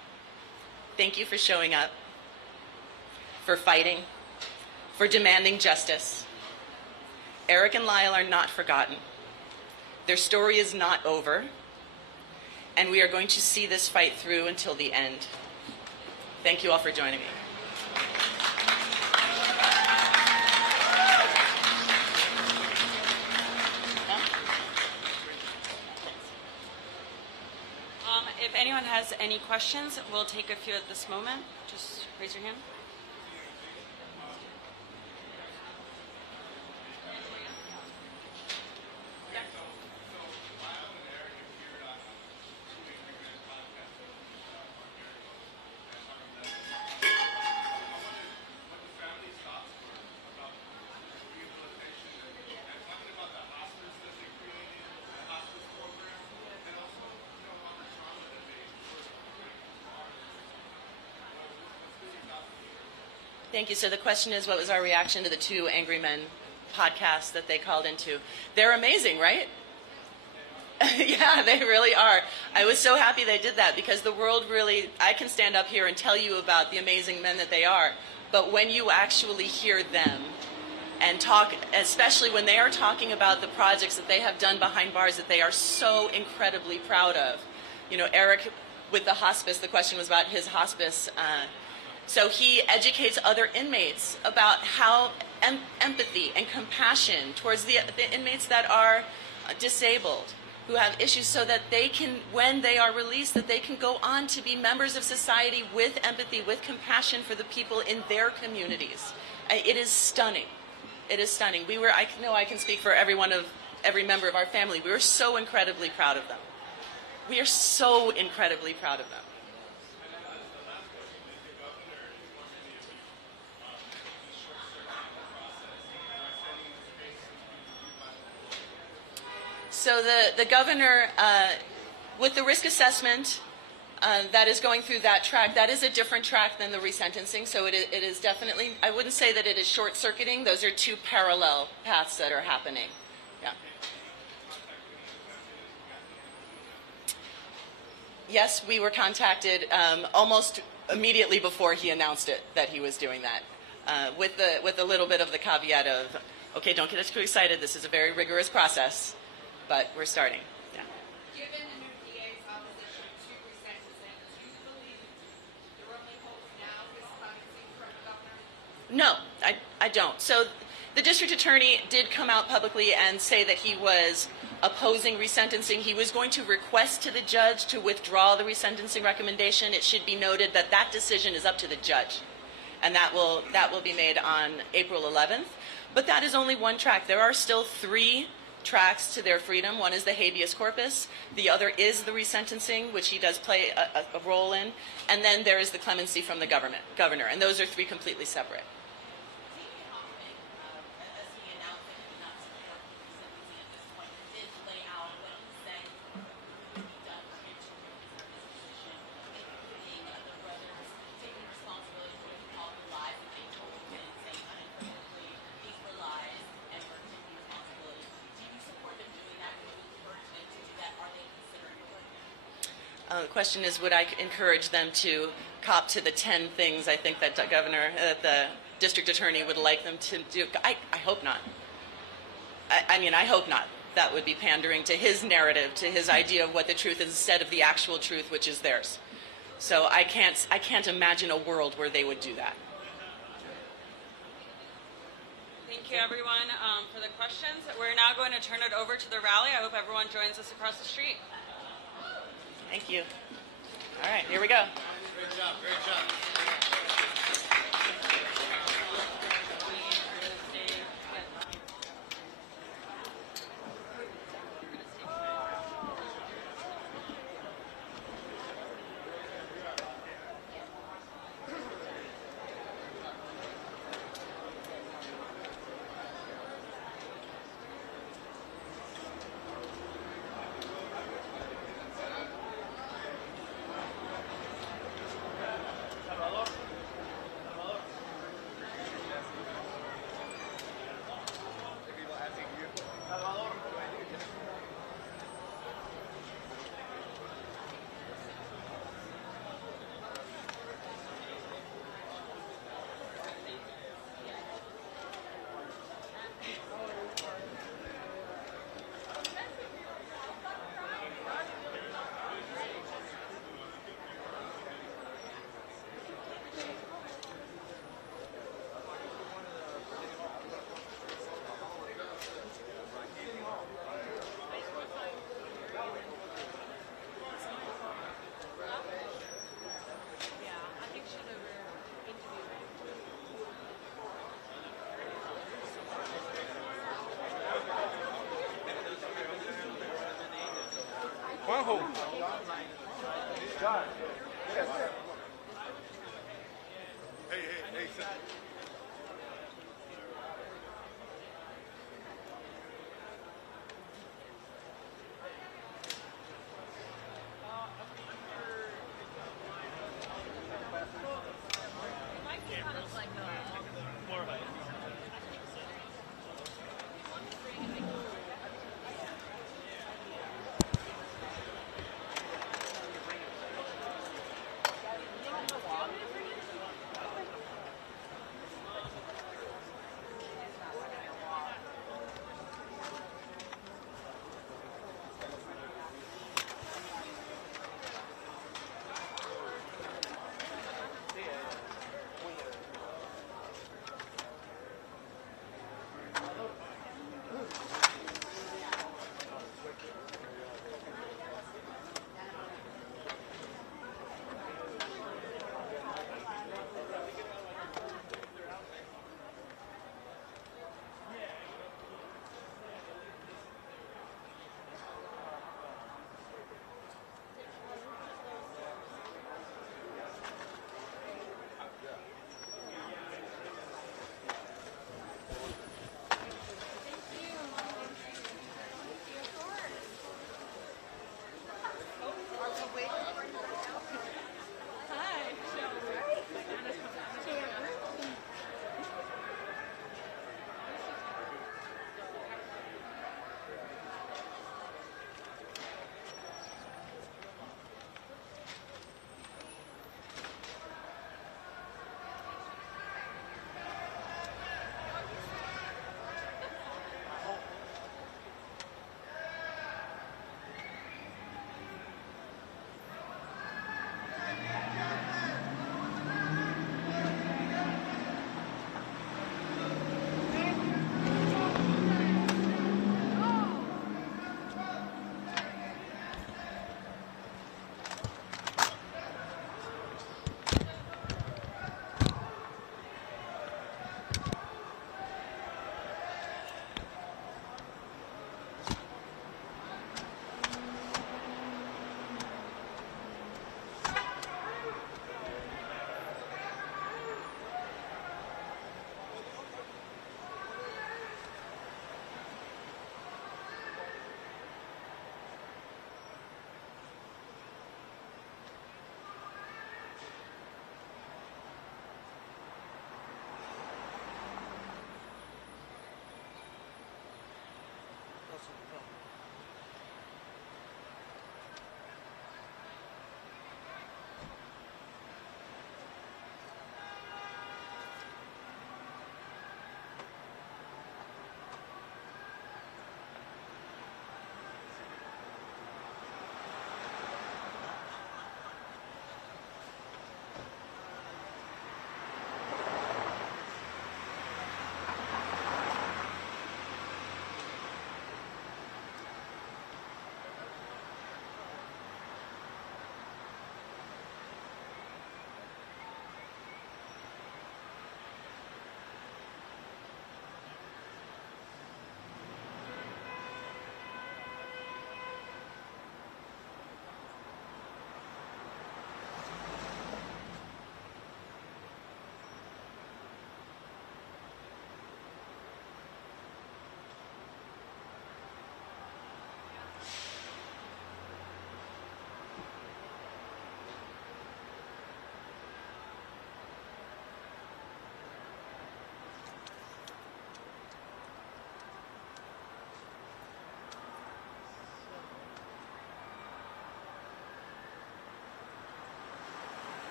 thank you for showing up, for fighting, for demanding justice. Erik and Lyle are not forgotten. Their story is not over, and we are going to see this fight through until the end. Thank you all for joining me. If anyone has any questions, we'll take a few at this moment. Just raise your hand. Thank you. So the question is, what was our reaction to the 2 Angry Men podcasts that they called into? They're amazing, right? Yeah, they really are. I was so happy they did that, because the world really, I can stand up here and tell you about the amazing men that they are, but when you actually hear them and talk, especially when they are talking about the projects that they have done behind bars that they are so incredibly proud of. You know, Erik, with the hospice, the question was about his hospice. So he educates other inmates about how empathy and compassion towards the inmates that are disabled, who have issues, so that they can, when they are released, that they can go on to be members of society with empathy, with compassion for the people in their communities. It is stunning. It is stunning. I know I can speak for every member of our family. We were so incredibly proud of them. We are so incredibly proud of them. So the governor, with the risk assessment that is going through that track, that is a different track than the resentencing. So it is definitely, I wouldn't say that it is short-circuiting. Those are 2 parallel paths that are happening. Yeah. Yes, we were contacted almost immediately before he announced it, that he was doing that, with a little bit of the caveat of, okay, don't get us too excited. This is a very rigorous process. But we're starting. Yeah. Given the new DA's opposition to resentencing, do you believe there are only hopes now is clemency from the governor? No, I don't. So the district attorney did come out publicly and say that he was opposing resentencing. He was going to request to the judge to withdraw the resentencing recommendation. It should be noted that that decision is up to the judge, and that will be made on April 11th. But that is only one track. There are still 3 tracks to their freedom. One is the habeas corpus. The other is the resentencing, which he does play a role in. And then there is the clemency from the governor. And those are 3 completely separate. The question is, would I encourage them to cop to the 10 things I think that the district attorney would like them to do? I hope not. I mean, I hope not. That would be pandering to his narrative, to his idea of what the truth is instead of the actual truth, which is theirs. So I can't imagine a world where they would do that. Thank you, everyone, for the questions. We're now going to turn it over to the rally. I hope everyone joins us across the street. Thank you. All right, here we go. Great job, great job. Salvador.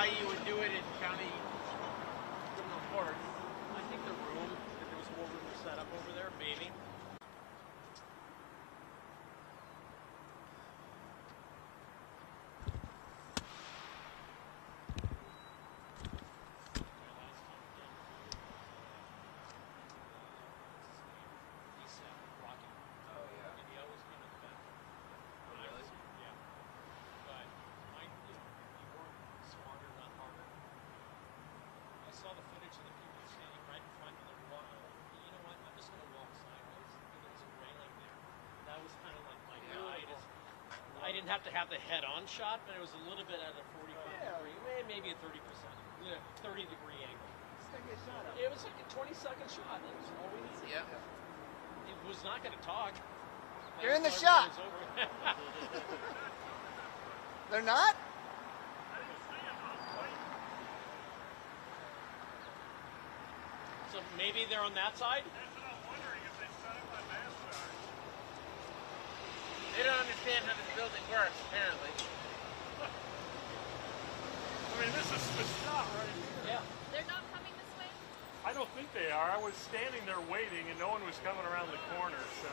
why you would do it in county criminal court. I think the room, if there was more room to set up over there, maybe. I didn't have to have the head-on shot, but it was a little bit at a 45 degree, maybe a 30%, 30-degree angle. It was like a 20-second shot. It was all we needed. Yep. It was not going to talk. You're in the Until shot. it was over. They're not? So maybe they're on that side? They don't understand how this building works, apparently. I mean, this is the shot right here. Yeah. They're not coming this way? I don't think they are. I was standing there waiting, and no one was coming around the corner, so.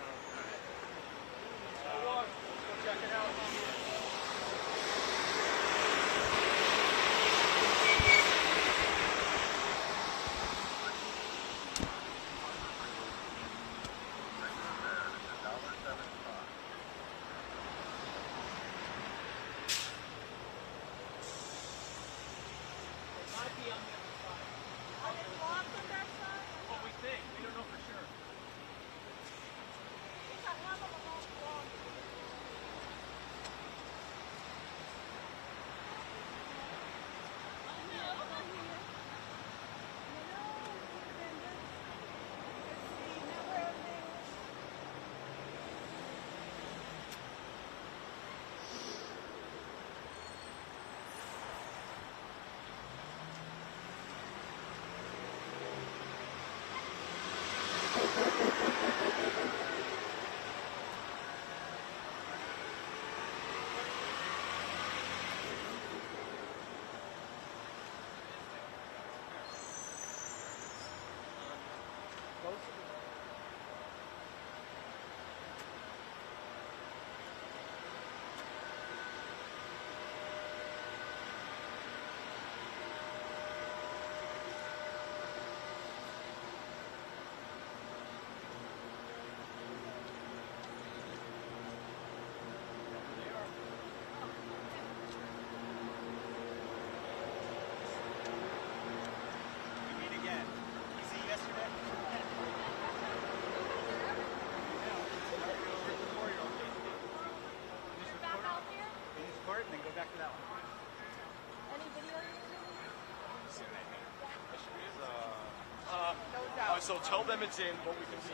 Go check it out. What we think, we don't know for sure. So tell them it's in, what we can see.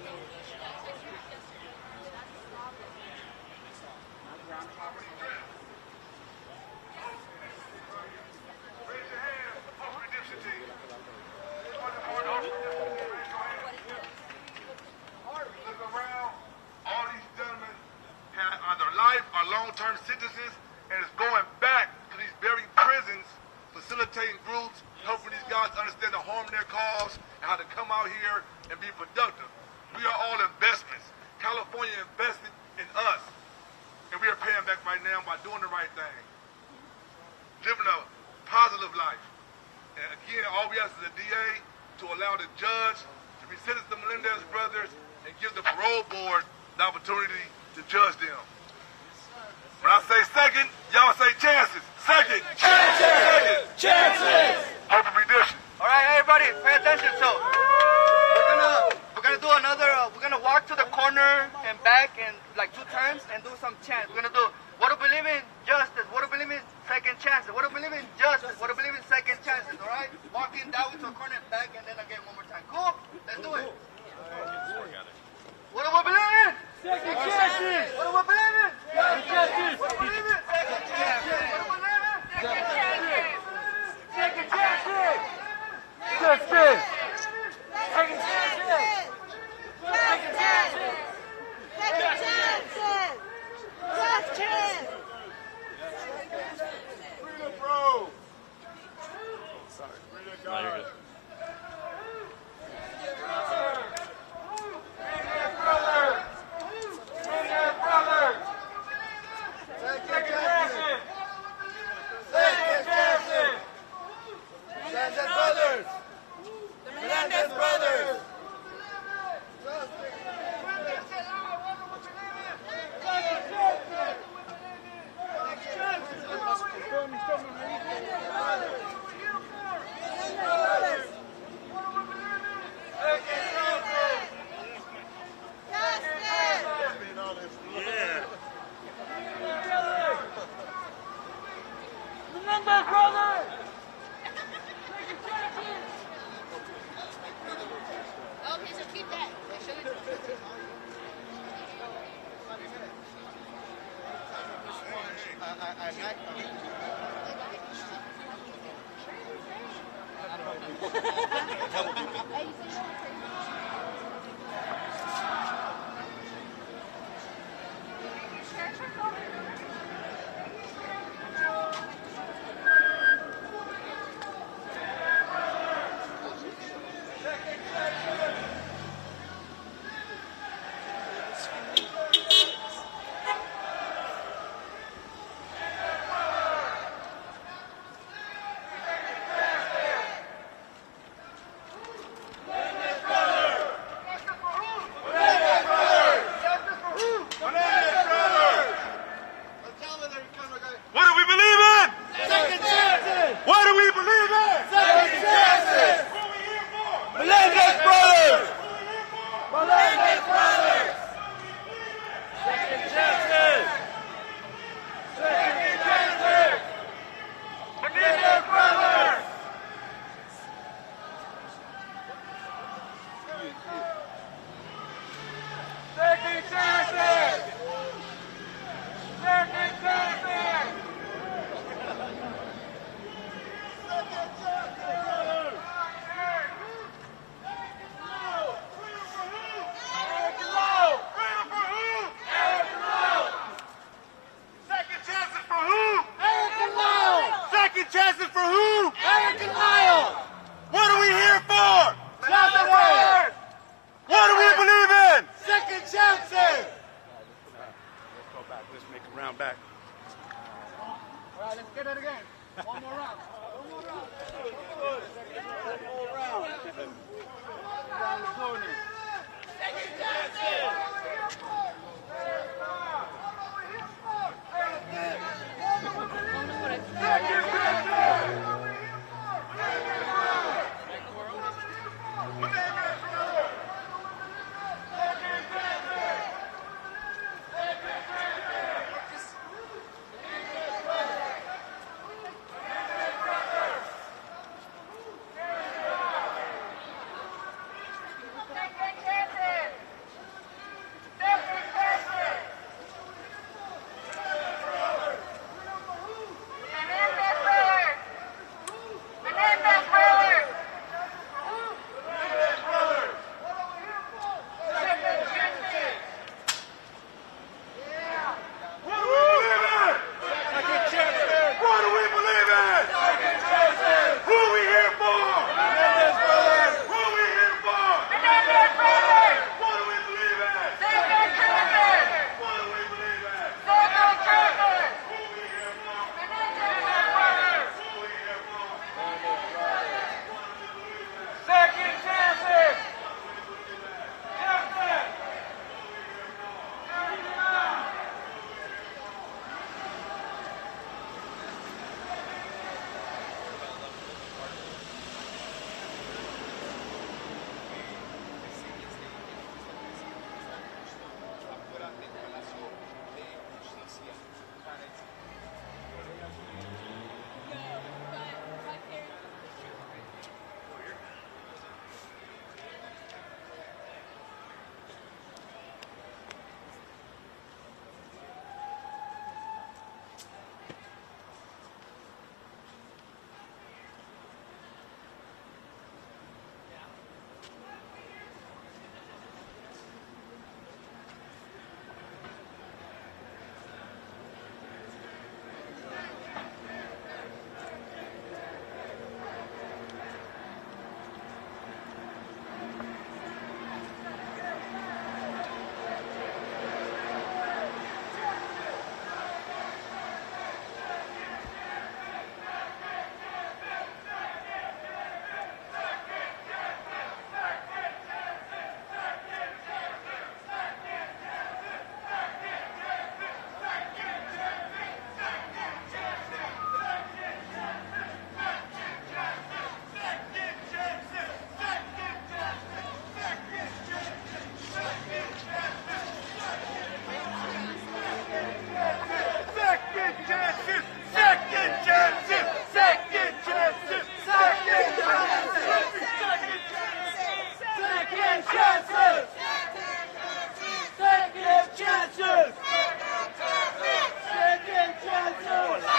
All these gentlemen have either life or long-term sentences and is going back to these very prisons, facilitating groups, helping these guys understand the harm they cause and how to come out here and be productive. We are all investments. California invested in us, and we are paying back right now by doing the right thing, living a positive life. And again, all we ask is the DA to allow the judge to resentence the Menendez brothers and give the parole board the opportunity to judge them. When I say second, y'all say chances. Second. Chances. Chances. Hope of redemption. All right, everybody, pay attention. So we're gonna do another. We're gonna walk to the corner and back and like 2 turns and do some chants. We're gonna do what do believe in justice. What do believe in second chances. What do believe in justice. What do believe in second chances. All right, walking that way to the corner and back and then again one more time. Cool. Let's do it. What do we believe in? Second chances. What do we believe in? Second chances. What do we believe in? Second chances. What do we believe in? Second chances. Second chances. Justice. Second chances. Second chances. Second chances. Justice. Freedom, bro. What do we believe in? Second chances. What do we believe in? Second chances. What are we here for? Menendez brothers. Menendez brothers. Second chances. Second chances. Menendez brothers. Second chances. Second chances. Second chances for who? Erik and Lyle. What are we here for? Justice. What do we believe in? Second chances. Let's go back. Let's make a round back. All right, let's get it again. One more round. One more round. One more round. Around the corner. Second chances. chances! Second chances!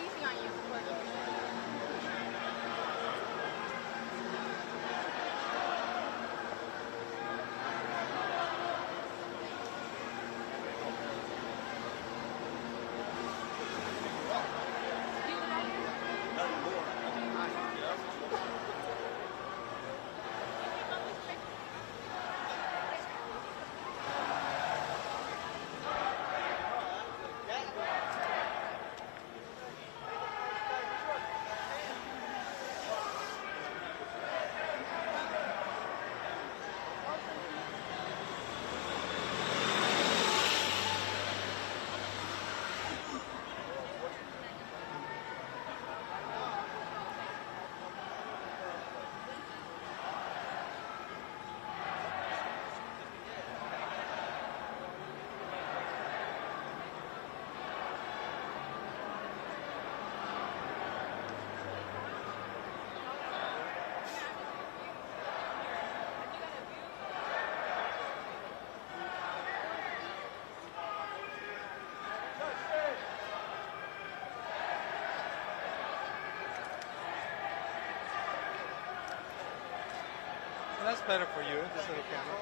easy on you before you can start. That's better for you, this little camera.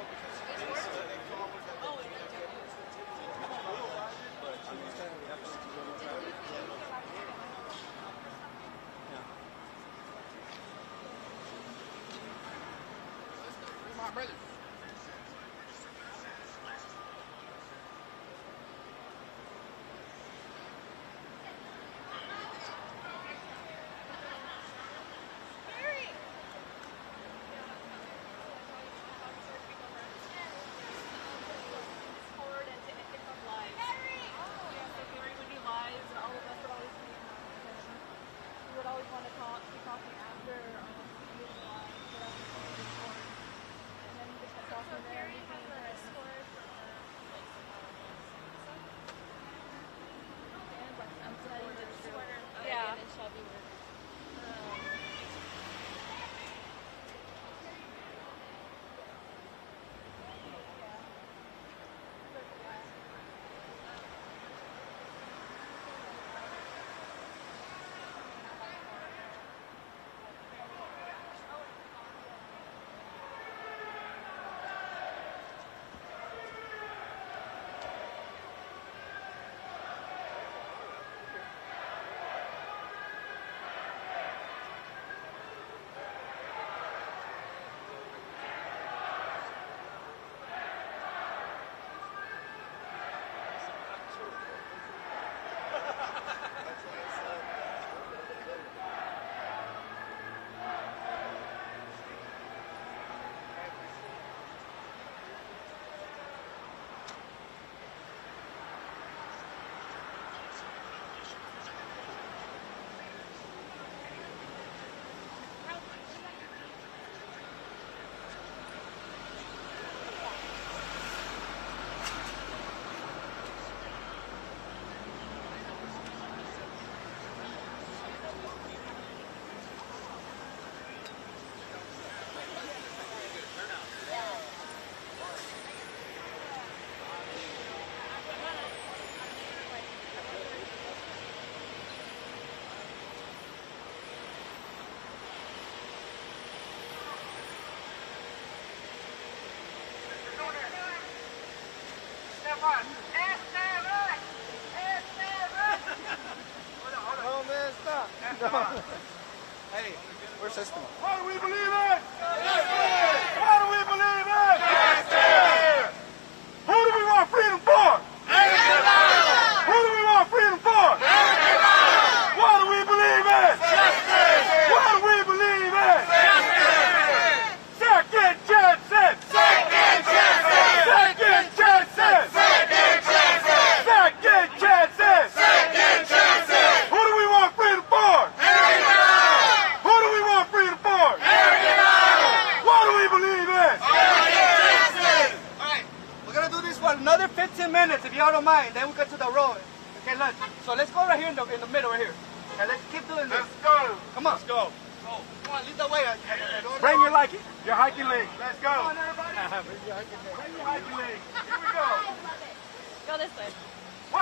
My brother. Hey, where's System? What do we believe in? Justice! What do we believe in? Justice! Who do we want freedom for? Erik and Lyle! Who do we want freedom for? Erik and Lyle! What do we believe in? Justice! What do we believe in? Justice! Second chances! Second chances! Second chances! Second chances! Second chances! Second chances! Who do we want freedom for? Erik and Lyle! Who do we want freedom for? Erik and Lyle! What do we believe in? Justice! Alright, we're gonna do this for another 15 minutes if y'all don't mind. Then we get to the road. Okay, lunch. So let's go right here in the middle right here. And let's keep doing this. Let's go. Come on. Let's go. Come on, lead the way. Bring your your hiking legs. Let's go. Come on, everybody. Bring your hiking legs. Here we go. Go this way. What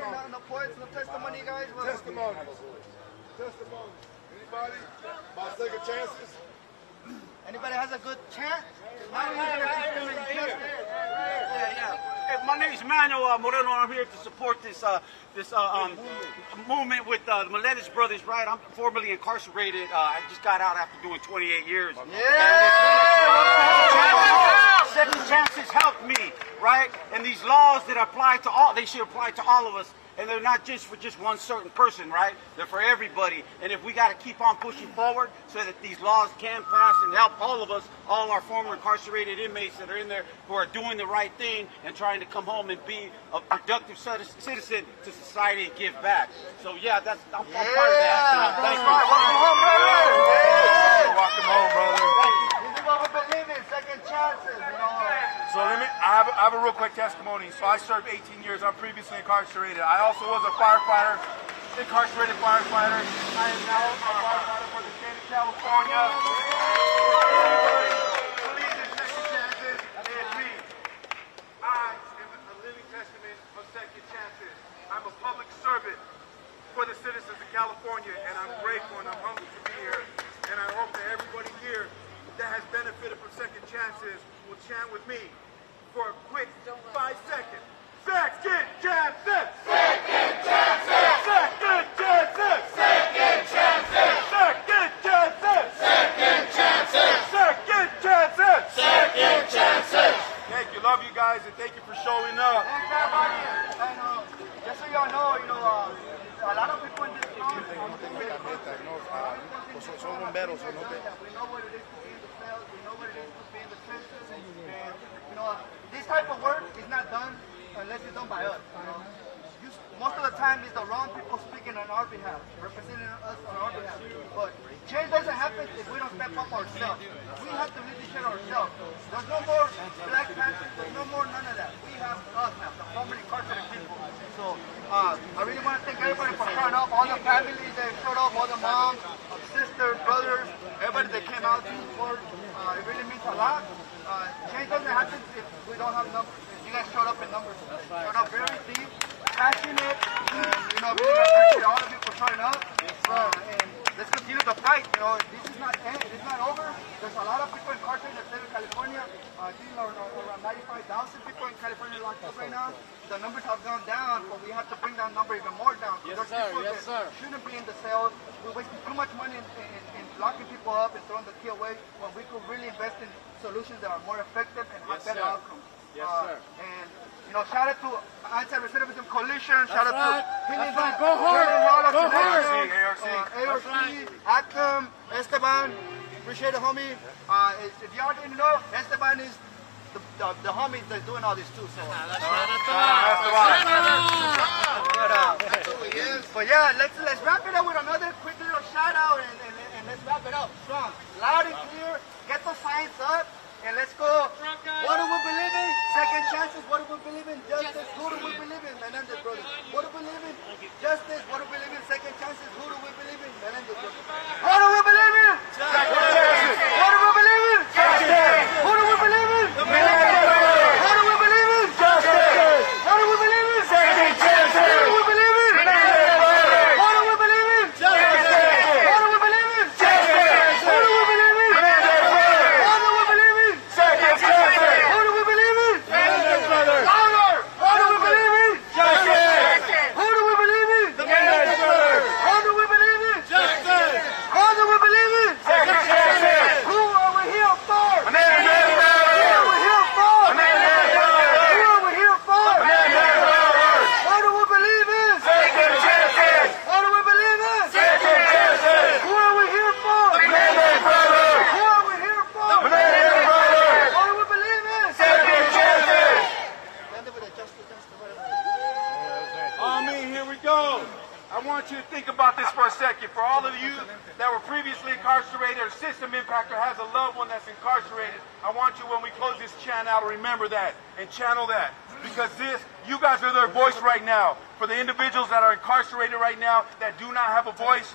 No points, no testimony, guys. Testimony. Testimony. Anybody? About second chances? Anybody has a good chance? My name is Manuel Moreno. I'm here to support this movement with the Menendez brothers. Right, I'm formerly incarcerated. I just got out after doing 28 years. Second chances helped me, right? And these laws that apply to all, they should apply to all of us. And they're not just for just one certain person, right? They're for everybody. And if we got to keep on pushing forward so that these laws can pass and help all of us, all our former incarcerated inmates that are in there who are doing the right thing and trying to come home and be a productive citizen to society and give back. So yeah, I'm part of that. Thank you. Welcome home, brother. Welcome home, brother. This is what we believe in, second chances, you know. So I have a real quick testimony. So I served 18 years. I'm previously incarcerated. I also was a firefighter, incarcerated firefighter. I am now a firefighter for the state of California. Anybody believes in second chances? It's me. I am a living testament of second chances. I'm a public servant for the citizens of California, and I'm grateful and I'm humbled to be here. And I hope that everybody here that has benefited from second chances will chant with me for a quick 5 seconds. Second chances! Second chances! Second chances! Second chances! Second chances! Second chances! Second chances! Second chances! Thank you. Love you guys, and thank you for showing up. Thanks, everybody. And just so y'all know, a lot of people in this town, we know what it is to be in the cells, we know what it is to be in the trenches, and this type of work is not done unless it's done by us. Most of the time, it's the wrong people speaking on our behalf, representing us on our behalf. But change doesn't happen if we don't step up ourselves. We have to lead this shit ourselves. There's no more Black Panthers. There's no more none of that. We have us now, the formerly incarcerated people. So I really want to thank everybody for showing up. All the families that showed up, all the moms, sisters, brothers, everybody that came out to support. It really means a lot. Change doesn't happen if we don't have numbers. You guys showed up in numbers. Showed up very deep, passionate, and really appreciate all of you for showing up. And let's continue the fight. This is not over. There's a lot of people incarcerated in the state of California. I think around 95,000 people in California locked up right now. The numbers have gone down, but we have to bring that number even more down. There's people that shouldn't be in the cells. We're wasting too much money in locking people up and throwing the key away when we could really invest in solutions that are more effective and have better outcomes. Yes, sir. And shout out to Anti-Recidivism Coalition. Shout out to Healing Go hard. ARC, Actum, Esteban. Appreciate it, homie. If y'all didn't know, Esteban is the homie that's doing all this too. So. But yeah, let's wrap it up with another quick little shout out and let's wrap it up strong, loud and clear. Get those signs up. And let's go. What do we believe in? Second chances. What do we believe in? Justice. Who do we believe in? Menendez brothers. What do we believe in? Justice. What do we believe in? Second chances. Who do we believe in? Menendez brothers. What do we believe in? Second chances. What do we believe in? Justice. Who do we believe in? The Menendez brothers. What do we believe in? Justice. What do we believe in? Second chances. Who do we believe in? Menendez brothers. What do we believe in? Justice. What do we believe in? Justice. Who do we believe in? Menendez brothers. What do we believe in? Second chances. Who do we believe in? Menendez brothers. Louder. What do we believe in? Justice. Who do we believe in? The Menendez brothers. What do we believe in? Justice. What do we believe in? Second chances. Who are we here for? Menendez brothers. Who are we here for? Menendez brothers. Who are we here for? Menendez brothers. What do we believe in? Second chances. What do we believe in? Second chances. Who are we here for? Menendez brothers. Who are we here for? Menendez brothers. What do we believe in? Second chances. Here we go. I want you to think about this for a second. For all of you that were previously incarcerated or system impact or has a loved one that's incarcerated, I want you, when we close this chant out, to remember that and channel that. Because you guys are their voice right now. For the individuals that are incarcerated right now that do not have a voice,